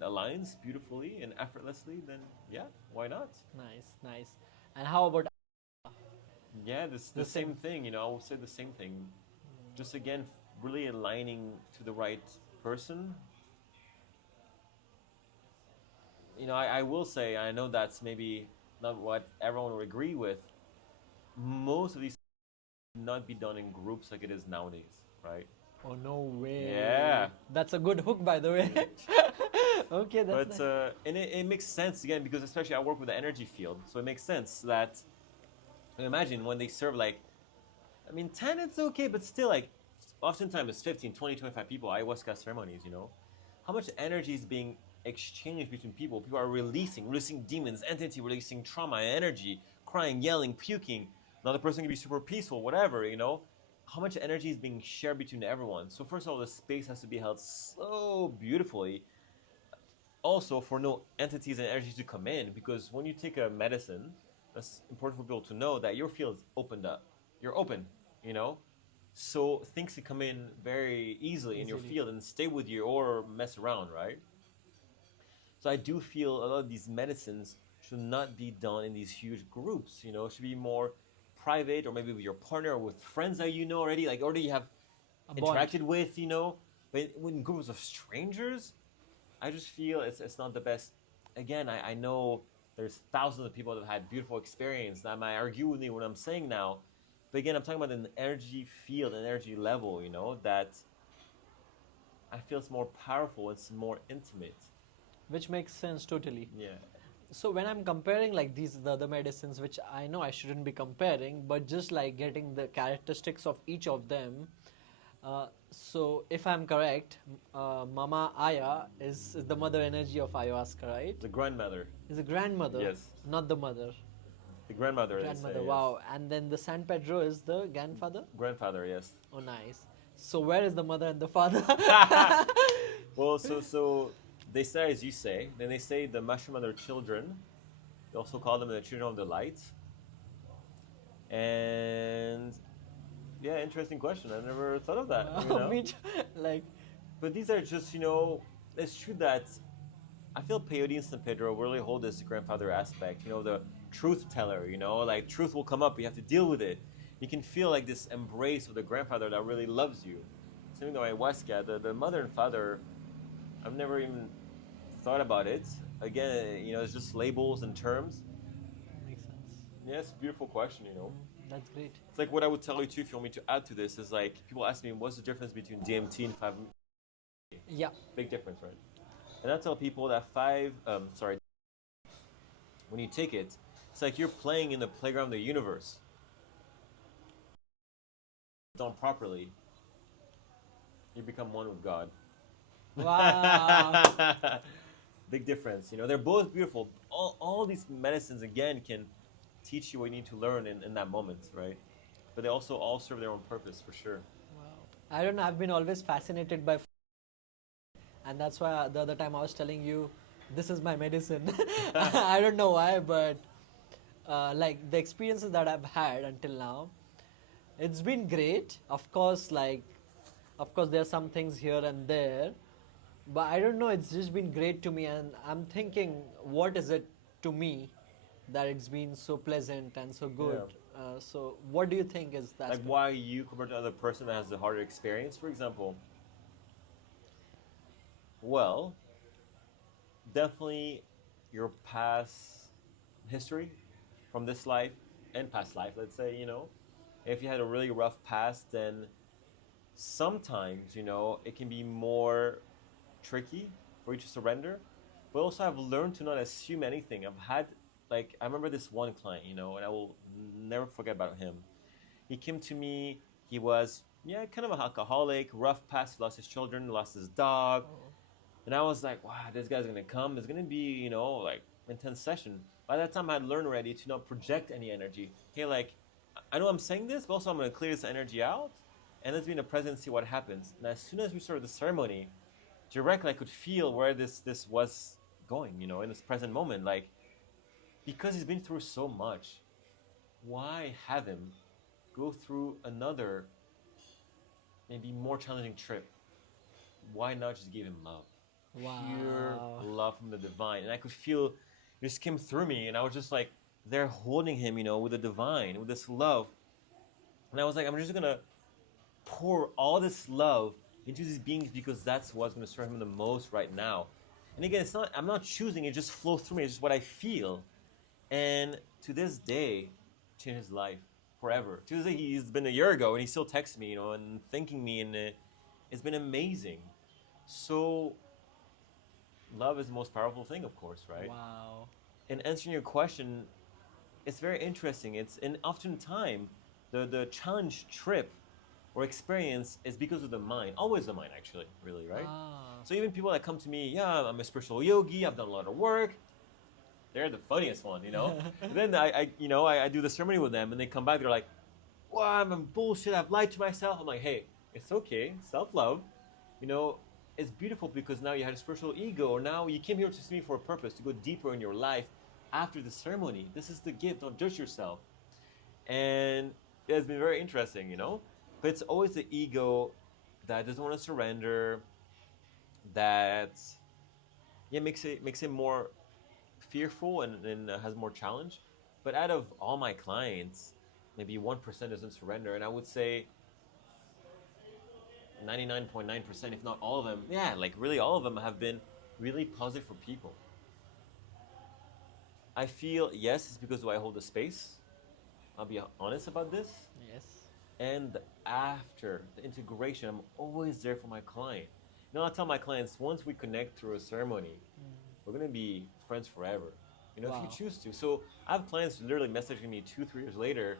aligns beautifully and effortlessly, then yeah, why not? Nice, nice. And how about Yeah, this the the same? same thing, I will say the same thing. Just again, really aligning to the right person. I will say, I know that's maybe not what everyone will agree with. Most of these not be done in groups like it is nowadays, right? Oh no way. Yeah. That's a good hook, by the way. Yeah. Okay, that's But nice. and it makes sense again because especially I work with the energy field, so it makes sense that imagine when they serve like, I mean, 10 it's okay, but still like oftentimes it's 15, 20, 25 people ayahuasca ceremonies, how much energy is being exchanged between people. People are releasing demons, entity, releasing trauma, energy, crying, yelling, puking. Another person can be super peaceful, whatever. How much energy is being shared between everyone. So first of all, the space has to be held so beautifully. Also, for no entities and energies to come in, because when you take a medicine, that's important for people to know that your field is opened up. You're open, you know? So things can come in very easily in your Easily. field and stay with you or mess around, right? So I do feel a lot of these medicines should not be done in these huge groups. It should be more private, or maybe with your partner or with friends that you know already, like already have A bond. interacted with. But when groups of strangers, I just feel it's not the best. Again, I know there's thousands of people that have had beautiful experience that might argue with me what I'm saying now. But again, I'm talking about an energy field, an energy level, that I feel it's more powerful, it's more intimate. Which makes sense totally. Yeah. So when I'm comparing like these the other medicines, which I know I shouldn't be comparing, but just like getting the characteristics of each of them. So if I'm correct, Mama Aya is the mother energy of ayahuasca, right? The grandmother. Is a grandmother, Yes. not the mother. The grandmother, they Grandmother, say, yes. wow. And then the San Pedro is the grandfather. Grandfather, yes. Oh, nice. So where is the mother and the father? Well, so they say, as you say, then they say the mushroom are their children. They also call them the children of the light. And yeah, interesting question. I never thought of that, Me too. Like, But these are just, it's true that I feel Peyote and San Pedro really hold this grandfather aspect, the truth teller, like truth will come up, you have to deal with it. You can feel like this embrace of the grandfather that really loves you. Same though ayahuasca, the mother and father, I've never even thought about it. Again, it's just labels and terms. makes sense. Yeah, it's a beautiful question. That's great. It's like what I would tell you too if you want me to add to this is like people ask me what's the difference between DMT and 5. Yeah. Big difference, right? And I tell people that when you take it, it's like you're playing in the playground of the universe. Done properly, you become one with God. Wow. Big difference. They're both beautiful. All these medicines, again, can teach you what you need to learn in that moment, right? But they also all serve their own purpose, for sure. Wow. I don't know. I've been always fascinated by, and that's why the other time I was telling you, this is my medicine. I don't know why, but like the experiences that I've had until now, it's been great. Of course, there are some things here and there, but I don't know. It's just been great to me, and I'm thinking, what is it to me that it's been so pleasant and so good? Yeah. So, what do you think is that? Like why you compared to another person that has a harder experience, for example? Well, definitely your past history from this life and past life, let's say, if you had a really rough past, then sometimes, it can be more tricky for you to surrender. But also, I've learned to not assume anything. I remember this one client, and I will never forget about him. He came to me, he was, yeah, kind of an alcoholic, rough past, lost his children, lost his dog. And I was like, wow, this guy's gonna come. It's gonna be, like intense session. By that time, I had learned already to not project any energy. Hey, like, I know I'm saying this, but also I'm gonna clear this energy out, and let's be in the present and see what happens. And as soon as we started the ceremony, directly I could feel where this was going, in this present moment. Like, because he's been through so much, why have him go through another, maybe more challenging trip? Why not just give him love? Pure Wow. love from the divine. And I could feel it just came through me, and I was just like there holding him, with the divine, with this love. And I was like, I'm just gonna pour all this love into these beings because that's what's gonna serve him the most right now. And again, it's not, I'm not choosing, it just flows through me. It's just what I feel. And to this day, changed his life forever. To this day, he's been a year ago and he still texts me, and thanking me, and it's been amazing. So love is the most powerful thing, of course, right? Wow. And answering your question, it's very interesting. It's and oftentimes the challenge trip or experience is because of the mind. Always the mind, actually, really, right? Ah. So even people that come to me, yeah, I'm a spiritual yogi, I've done a lot of work. They're the funniest one. And then I do the ceremony with them, and they come back. They're like, "Wow, I'm bullshit. I've lied to myself." I'm like, "Hey, it's okay. Self-love, you know, it's beautiful because now you had a spiritual ego, or now you came here to see me for a purpose, to go deeper in your life after the ceremony. This is the gift. Don't judge yourself." And it's been very interesting. But it's always the ego that doesn't want to surrender, that makes it more fearful and has more challenge. But out of all my clients, maybe 1% doesn't surrender, and I would say 99.9%, if not all of them, yeah, like really all of them have been really positive for people. I feel, yes, it's because I hold the space. I'll be honest about this. Yes. And after the integration, I'm always there for my client. I tell my clients, once we connect through a ceremony, we're gonna be friends forever. If you Wow. choose to. So I have clients literally messaging me 2, 3 years later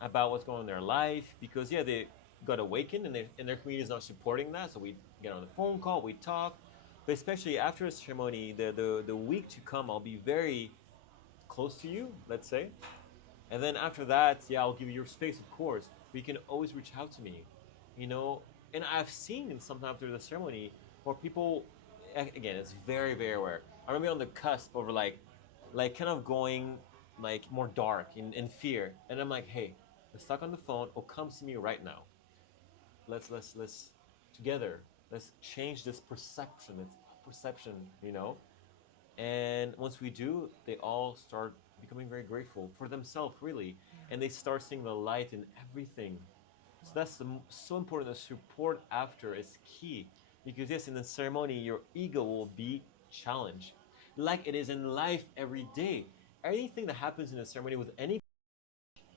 about what's going on in their life because yeah, they got awakened and their community is not supporting that. So we get on the phone call, we talk. But especially after a ceremony, the week to come, I'll be very close to you, let's say. And then after that, yeah, I'll give you your space, of course. But you can always reach out to me, you know. And I've seen sometime after the ceremony where people, again, it's very, very rare. I remember on the cusp of like kind of going like more dark in fear, and I'm like, hey, let's talk on the phone, or come see me right now. Let's together. Let's change this perception. It's perception. And once we do, they all start becoming very grateful for themselves, really, and they start seeing the light in everything. So that's so important. The support after is key because yes, in the ceremony, your ego will be challenged, like it is in life every day. Anything that happens in a ceremony with any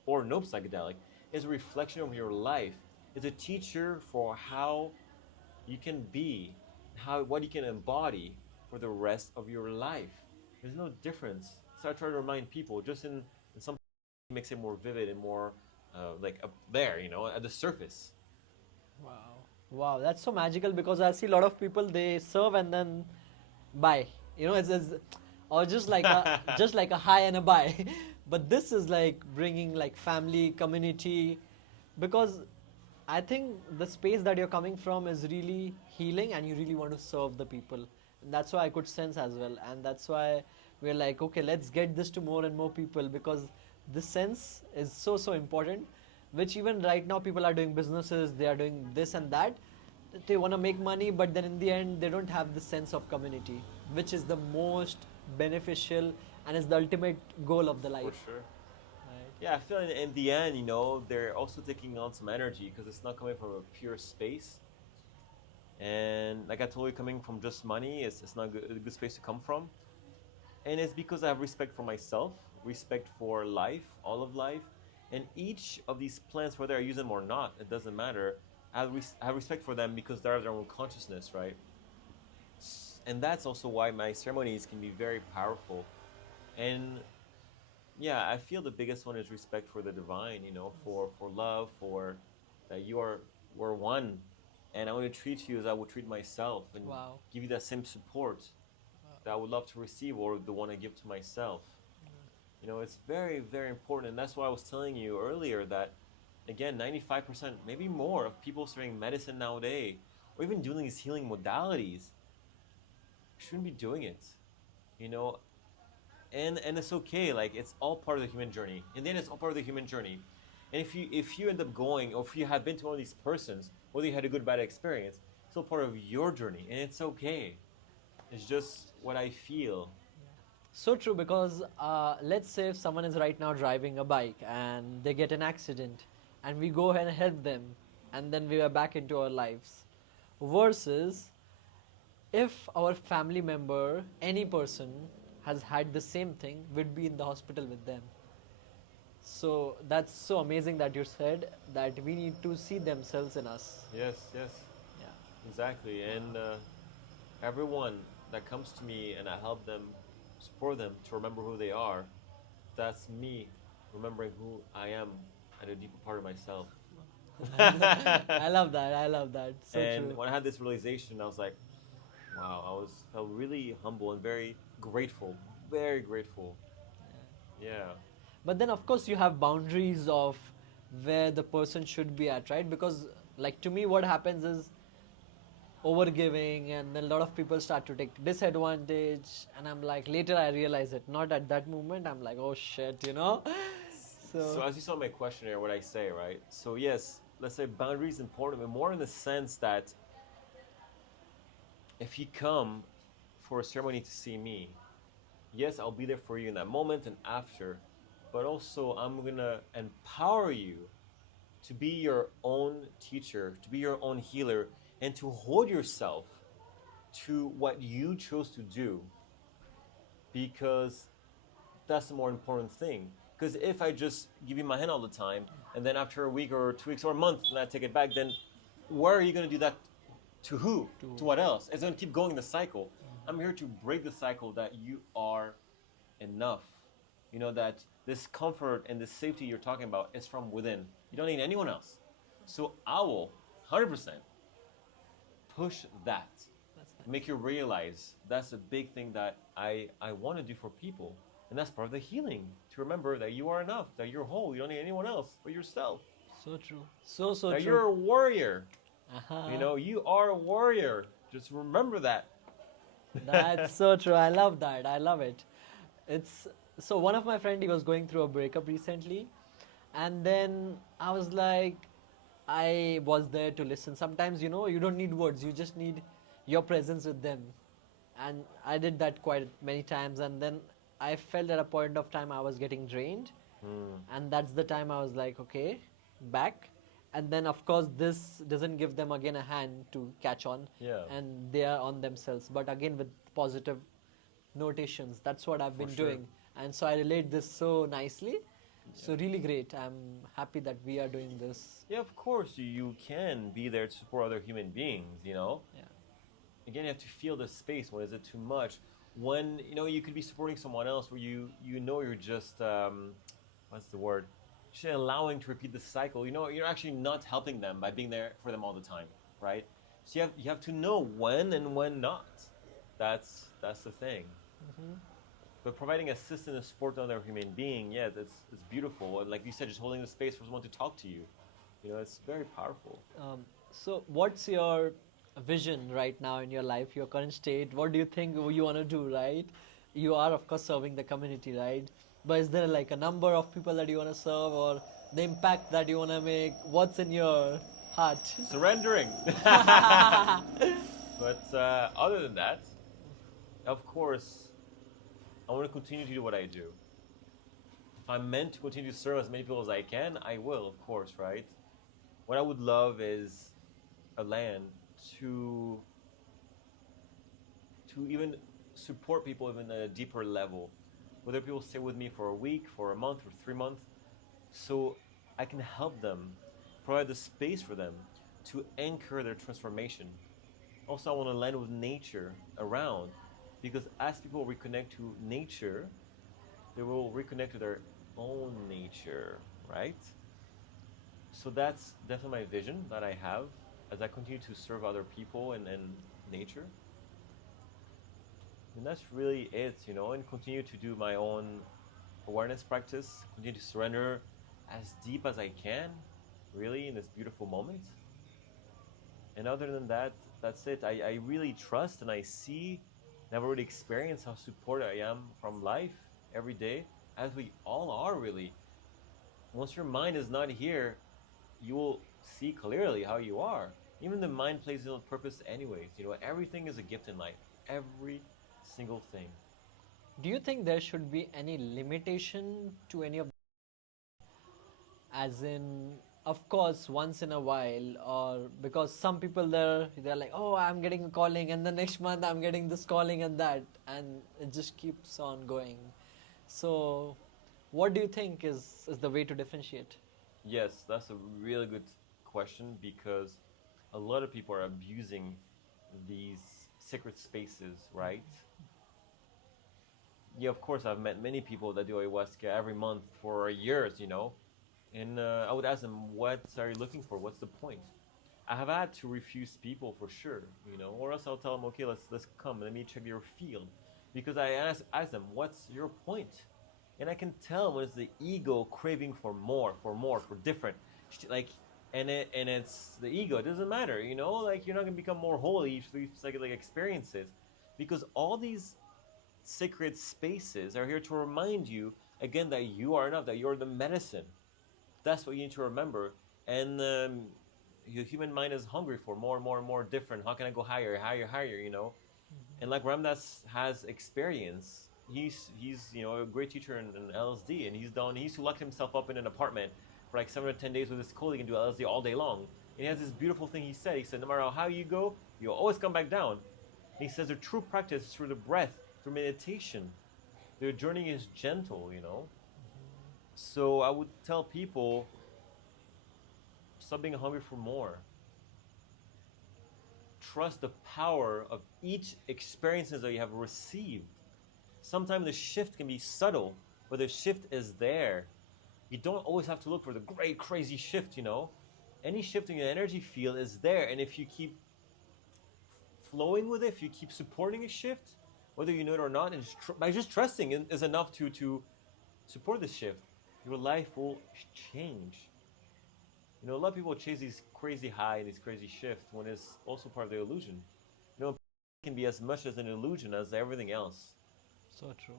or no psychedelic is a reflection of your life. It's a teacher for how you can be, what you can embody for the rest of your life. There's no difference. So I try to remind people, just in some makes it more vivid and more like up there, at the surface. Wow. Wow, that's so magical because I see a lot of people they serve and then buy. It's or just like a high and a buy. But this is like bringing like family, community, because I think the space that you're coming from is really healing and you really want to serve the people. And that's why I could sense as well. And that's why we're like, okay, let's get this to more and more people because this sense is so, so important. Which even right now people are doing businesses, they are doing this and that. They want to make money, but then in the end, they don't have the sense of community, which is the most beneficial and is the ultimate goal of the For life. sure. Right. Yeah, I feel in the end, they're also taking on some energy because it's not coming from a pure space. And like I told you, coming from just money, it's not a good space to come from. And it's because I have respect for myself, respect for life, all of life, and each of these plants, whether I use them or not, it doesn't matter. I have respect for them because they are their own consciousness, right? And that's also why my ceremonies can be very powerful. And yeah, I feel the biggest one is respect for the divine, for love, for that we're one, and I want to treat you as I would treat myself, and Wow. give you that same support that I would love to receive or the one I give to myself. It's very, very important. And that's why I was telling you earlier that, again, 95%, maybe more, of people studying medicine nowadays, or even doing these healing modalities, shouldn't be doing it. You know, and it's okay. Like it's all part of the human journey. In the end, it's all part of the human journey. And if you end up going, or if you have been to one of these persons, whether you had a good or bad experience, it's all part of your journey, and it's okay. It's just what I feel. So true because let's say if someone is right now driving a bike and they get an accident and we go ahead and help them and then we are back into our lives versus if our family member, any person, has had the same thing, we'd be in the hospital with them. So that's so amazing that you said that we need to see themselves in us. Yes, yes, Yeah. exactly. And everyone that comes to me and I help them, support them to remember who they are, that's me remembering who I am at a deeper part of myself. I love that. I love that. So And true. when I had this realization, I was like, wow, felt really humble and very grateful, very grateful. Yeah, But then, of course, you have boundaries of where the person should be at, right? Because, like, to me, what happens is overgiving, and then a lot of people start to take disadvantage. And I'm like, later I realize it. Not at that moment. I'm like, oh shit, you know? so So, as you saw in my questionnaire, what I say, right? So yes, let's say boundaries important, but more in the sense that if you come for a ceremony to see me, yes, I'll be there for you in that moment and after, but also I'm gonna empower you to be your own teacher, to be your own healer, and to hold yourself to what you chose to do, because that's the more important thing. Because if I just give you my hand all the time, and then after a week or 2 weeks or a month, and I take it back, then where are you going to do that to who? to To what else? It's going to keep going the cycle. I'm here to break the cycle that you are enough. You know, that this comfort and this safety you're talking about is from within. You don't need anyone else. So I will 100% push that, that's make nice. you realize that's a big thing that I want to do for people. And that's part of the healing, to remember that you are enough, that you're whole, you don't need anyone else but yourself, So true. So, so that true. you're a warrior. You Uh-huh. know, you are a warrior. Just remember that. That's so true. I love that. I love it. It's so one of my friend, he was going through a breakup recently, and then I was like, I was there to listen. Sometimes, you know, you don't need words, you just need your presence with them. And I did that quite many times, and then I felt at a point of time I was getting drained, Hmm. and that's the time I was like, okay, back. And then of course this doesn't give them again a hand to catch on, Yeah, and they are on themselves, but again with positive notations. That's what I've for been sure. doing, and so I relate this so nicely. Yeah. So really great. I'm happy that we are doing this. Yeah, of course, you can be there to support other human beings, you know? Yeah. Again, you have to feel the space. When is it too much? When, you know, you could be supporting someone else where you know you're just, what's the word? Just allowing to repeat the cycle. You know, you're actually not helping them by being there for them all the time, right? So you have to know when and when not. That's the thing. But providing assistance and support to another human being, yeah, that's beautiful. And like you said, just holding the space for someone to talk to you. You know, it's very powerful. So, what's your vision right now in your life, your current state? What do you think you want to do, right? You are, of course, serving the community, right? But is there like a number of people that you want to serve, or the impact that you want to make? What's in your heart? Surrendering. But other than that, of course, I want to continue to do what I do. If I'm meant to continue to serve as many people as I can, I will, of course, right? What I would love is a land to even support people even at a deeper level. Whether people stay with me for a week, for a month, or 3 months, so I can help them, provide the space for them to anchor their transformation. Also, I want to land with nature around, because as people reconnect to nature, they will reconnect to their own nature, right? So that's definitely my vision that I have as I continue to serve other people and nature. And that's really it, you know, and continue to do my own awareness practice, continue to surrender as deep as I can, really, in this beautiful moment. And other than that, that's it. I really trust and I see and I've already experienced how supported I am from life every day, as we all are, really. Once your mind is not here, you will see clearly how you are. Even the mind plays its own purpose, anyways. You know, everything is a gift in life. Every single thing. Do you think there should be any limitation to any of, as in, of course, once in a while, or because some people they're like, oh, I'm getting a calling, and the next month I'm getting this calling and that, and it just keeps on going. So, what do you think is the way to differentiate? Yes, that's a really good question because a lot of people are abusing these secret spaces, right? Yeah, of course, I've met many people that do ayahuasca every month for years, and I would ask them, what are you looking for? What's the point? I have had to refuse people for sure, or else I'll tell them, okay, let's come, let me check your field, because I ask them, what's your point? And I can tell when it's the ego craving for more, for different, like, and it's the ego. It doesn't matter, like you're not gonna become more holy through psychedelic experiences, because all these sacred spaces are here to remind you again that you are enough, that you're the medicine. That's what you need to remember. And your human mind is hungry for more and more and more different. How can I go higher, higher, higher? And like Ramdas has experience. He's a great teacher in LSD, and he used to lock himself up in an apartment for like 7 or 10 days with his colleague and do LSD all day long. And he has this beautiful thing he said. He said, no matter how you go, you'll always come back down. And he says the true practice is through the breath, through meditation. Their journey is gentle. So I would tell people, stop being hungry for more. Trust the power of each experiences that you have received. Sometimes the shift can be subtle, but the shift is there. You don't always have to look for the great crazy shift. Any shift in your energy field is there, and if you keep flowing with it, if you keep supporting a shift, whether you know it or not, and by just trusting is enough to support the shift, your life will change. A lot of people chase these crazy high and these crazy shift when it's also part of the illusion. It can be as much as an illusion as everything else. So true.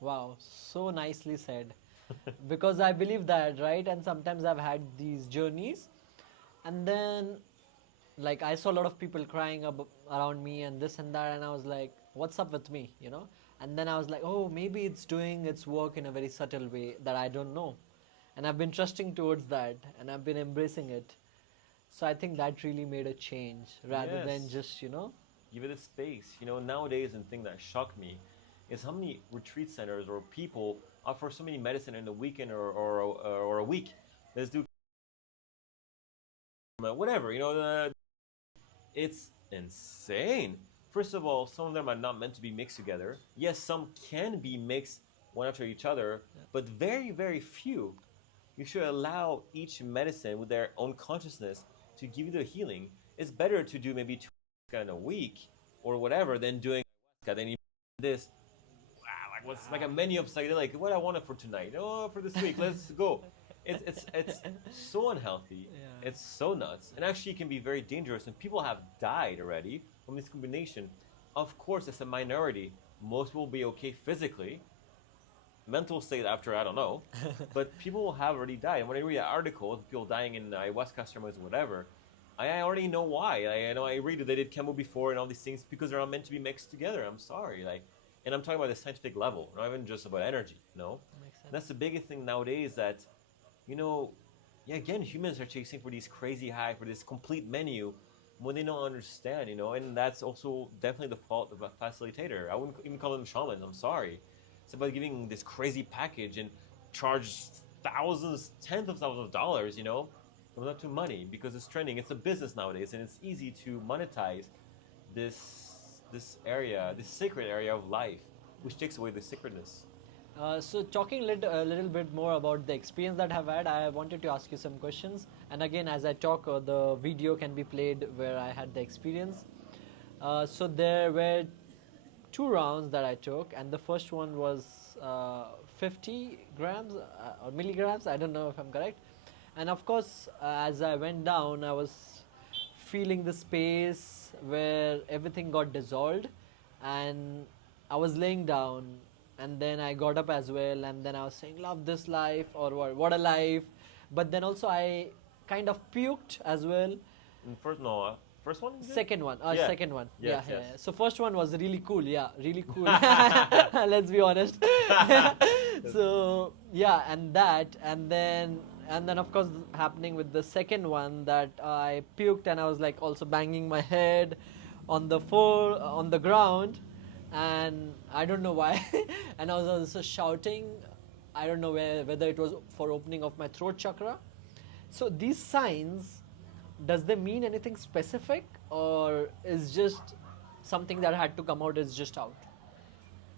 Wow, so nicely said. Because I believe that, right? And sometimes I've had these journeys, and then like I saw a lot of people crying around me and this and that, and I was like, what's up with me? And then I was like, oh, maybe it's doing its work in a very subtle way that I don't know. And I've been trusting towards that, and I've been embracing it. So I think that really made a change rather than Yes. just. Give it a space. Nowadays, and thing that shocked me is how many retreat centers or people offer so many medicine in a weekend or a week. Let's do whatever. It's insane. First of all, some of them are not meant to be mixed together. Yes, some can be mixed one after each other, but very, very few. You should allow each medicine with their own consciousness to give you the healing. It's better to do maybe 2 in a week or whatever than doing then you this. Wow, like what's like a menu of psychedelic? What I wanted for tonight? Oh, for this week, let's go. It's so unhealthy. Yeah. It's so nuts, and actually, it can be very dangerous. And people have died already from this combination. Of course, it's a minority. Most will be okay physically. Mental state after, I don't know, but people have already died. And when I read an article of people dying in ayahuasca ceremonies or whatever, I already know why. I know I read that they did chemo before and all these things because they're not meant to be mixed together. I'm sorry, and I'm talking about the scientific level, not even just about energy. Makes sense. And that's the biggest thing nowadays that, yeah, again, humans are chasing for these crazy high, for this complete menu, when they don't understand, and that's also definitely the fault of a facilitator. I wouldn't even call them shamans. I'm sorry. It's about giving this crazy package and charge thousands, tens of thousands of dollars, comes up to money because it's trending. It's a business nowadays, and it's easy to monetize this area, this sacred area of life, which takes away the sacredness. So talking a little bit more about the experience that I've had, I wanted to ask you some questions. And again, as I talk, the video can be played where I had the experience. So there were 2 rounds that I took, and the first one was 50 grams or milligrams. I don't know if I'm correct. And of course, as I went down, I was feeling the space where everything got dissolved, and I was laying down, and then I got up as well, and then I was saying, love this life, or what a life. But then also I kind of puked as well. First one? Second one. Yeah. Second one. Yes, Yeah. yes. So first one was really cool. Yeah, really cool. Let's be honest. So yeah, and then and then of course happening with the second one that I puked and I was like also banging my head on the floor on the ground, and I don't know why, and I was also shouting. I don't know whether it was for opening of my throat chakra. So these signs, does they mean anything specific, or is just something that had to come out is just out?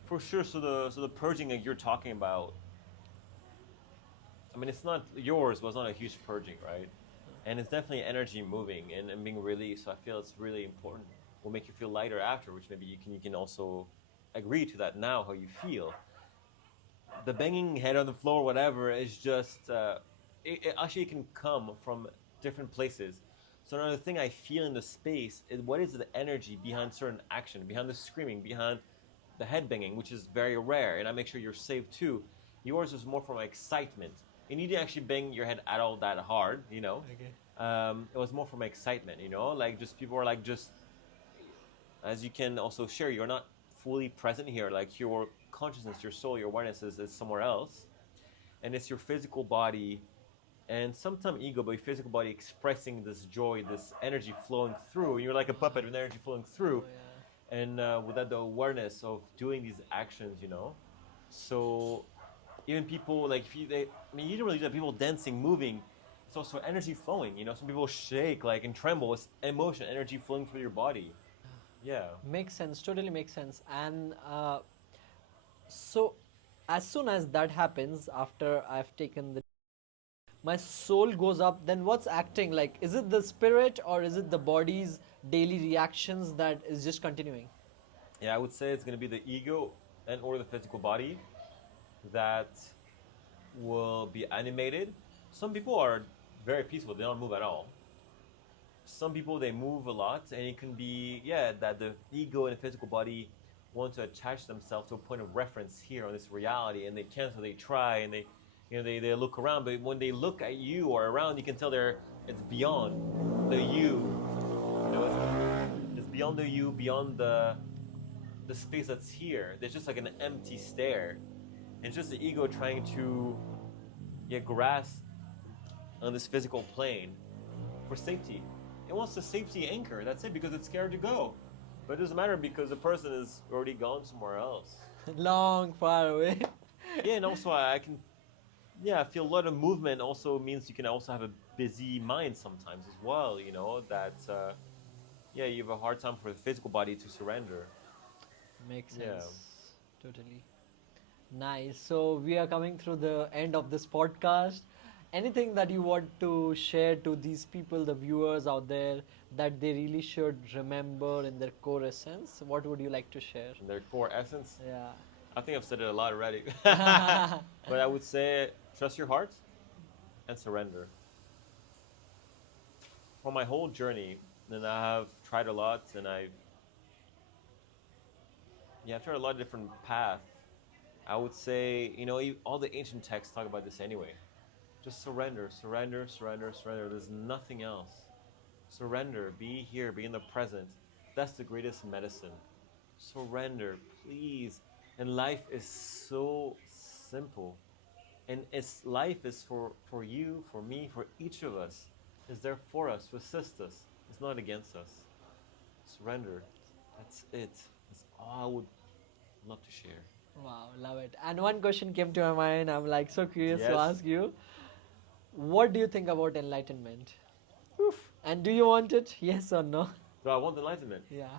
For sure. So the purging that you're talking about, I mean, it's not yours was not a huge purging, right? And it's definitely energy moving and being released. So I feel it's really important. Will make you feel lighter after, which maybe you can also agree to that now how you feel. The banging head on the floor, whatever, is just it actually can come from different places. So another thing I feel in the space is what is the energy behind certain action, behind the screaming, behind the head banging, which is very rare, and I make sure you're safe too. Yours is more from excitement. You need to actually bang your head at all that hard, you know. Okay. It was more from excitement, you know, like just people are like just as you can also share, you're not fully present here. Like your consciousness, your soul, your awareness is somewhere else, and it's your physical body and sometimes ego, but your physical body expressing this joy, this energy flowing through. You're like a puppet with energy flowing through, Oh yeah. and without the awareness of doing these actions, you know. So even people like if you, they, I mean, you don't really do that. People dancing, moving. It's also energy flowing. You know, some people shake like and tremble. It's emotion, energy flowing through your body. Yeah. Makes sense, totally makes sense. And so, as soon as that happens, after I've taken the, my soul goes up, then what's acting? Like, is it the spirit or is it the body's daily reactions that is just continuing? Yeah, I would say it's going to be the ego and or the physical body that will be animated. Some people are very peaceful; they don't move at all. Some people they move a lot, and it can be that the ego and the physical body want to attach themselves to a point of reference here on this reality, and they cancel, they try, and they look around, but when they look at you or around, you can tell it's beyond the you. You know, it's beyond the you, beyond the space that's here. There's just like an empty stare. It's just the ego trying to grasp on this physical plane for safety. It wants the safety anchor. That's it, because it's scared to go. But it doesn't matter because the person is already gone somewhere else. Long, far away. Yeah, and also I can, I feel a lot of movement also means you can also have a busy mind sometimes as well. You know that, you have a hard time for the physical body to surrender. Makes Yeah. sense, totally. Nice. So we are coming through the end of this podcast. Anything that you want to share to these people, the viewers out there, that they really should remember in their core essence? What would you like to share? In their core essence, Yeah. I think I've said it a lot already. But I would say trust your heart and surrender. For my whole journey, and I have tried a lot, and I've tried a lot of different paths. I would say, all the ancient texts talk about this anyway. Just surrender, surrender, surrender, surrender. There's nothing else. Surrender, be here, be in the present. That's the greatest medicine. Surrender, please. And life is so simple. And life is for you, for me, for each of us. It's there for us, to assist us. It's not against us. Surrender. That's it. That's all I would love to share. Wow, love it. And one question came to my mind. I'm like so curious to Yes. ask you. What do you think about enlightenment? Oof. And do you want it? Yes or no? Do I want enlightenment? Yeah,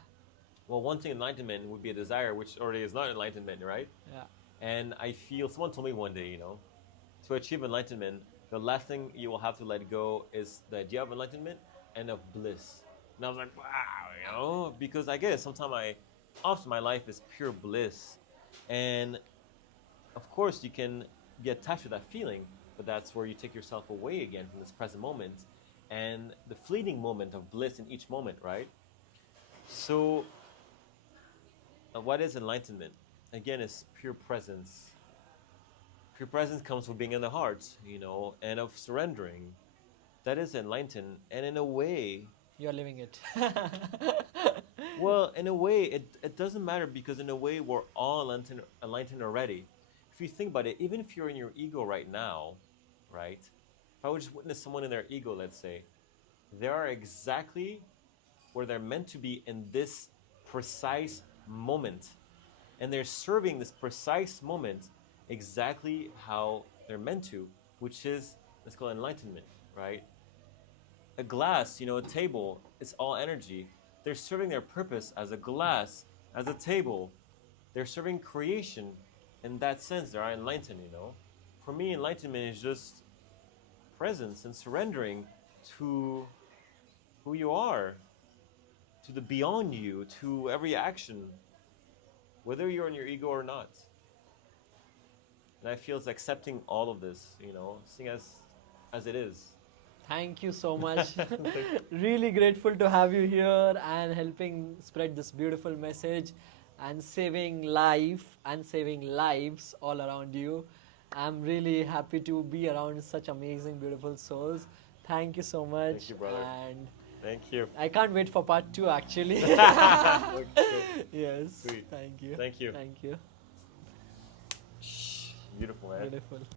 Well, wanting enlightenment would be a desire, which already is not enlightenment, right? yeah. And I feel someone told me one day, to achieve enlightenment, the last thing you will have to let go is the idea of enlightenment and of bliss. And I was like, wow, because I get it. Sometimes often my life is pure bliss, and of course you can be attached to that feeling, but that's where you take yourself away again from this present moment and the fleeting moment of bliss in each moment, right? So, what is enlightenment? Again, it's pure presence. Pure presence comes from being in the heart, and of surrendering. That is enlightened, and in a way, You're living it. well, in a way, it doesn't matter, because in a way, we're all enlightened already. If you think about it, even if you're in your ego right now, right? if I would just witness someone in their ego, let's say, they are exactly where they're meant to be in this precise moment. And they're serving this precise moment exactly how they're meant to, which is, let's call it enlightenment, right? A glass, a table, it's all energy. They're serving their purpose as a glass, as a table. They're serving creation. In that sense, they are enlightened. For me, enlightenment is just presence and surrendering to who you are, to the beyond you, to every action, whether you're in your ego or not. And I feel it's accepting all of this, seeing as it is. Thank you so much. Thank you. Really grateful to have you here and helping spread this beautiful message and saving life and saving lives all around you. I'm really happy to be around such amazing, beautiful souls. Thank you so much. Thank you, brother. And Thank you. I can't wait for part 2 actually. Okay. Yes. Sweet. Thank you. Thank you. Thank you. Beautiful, man. Beautiful.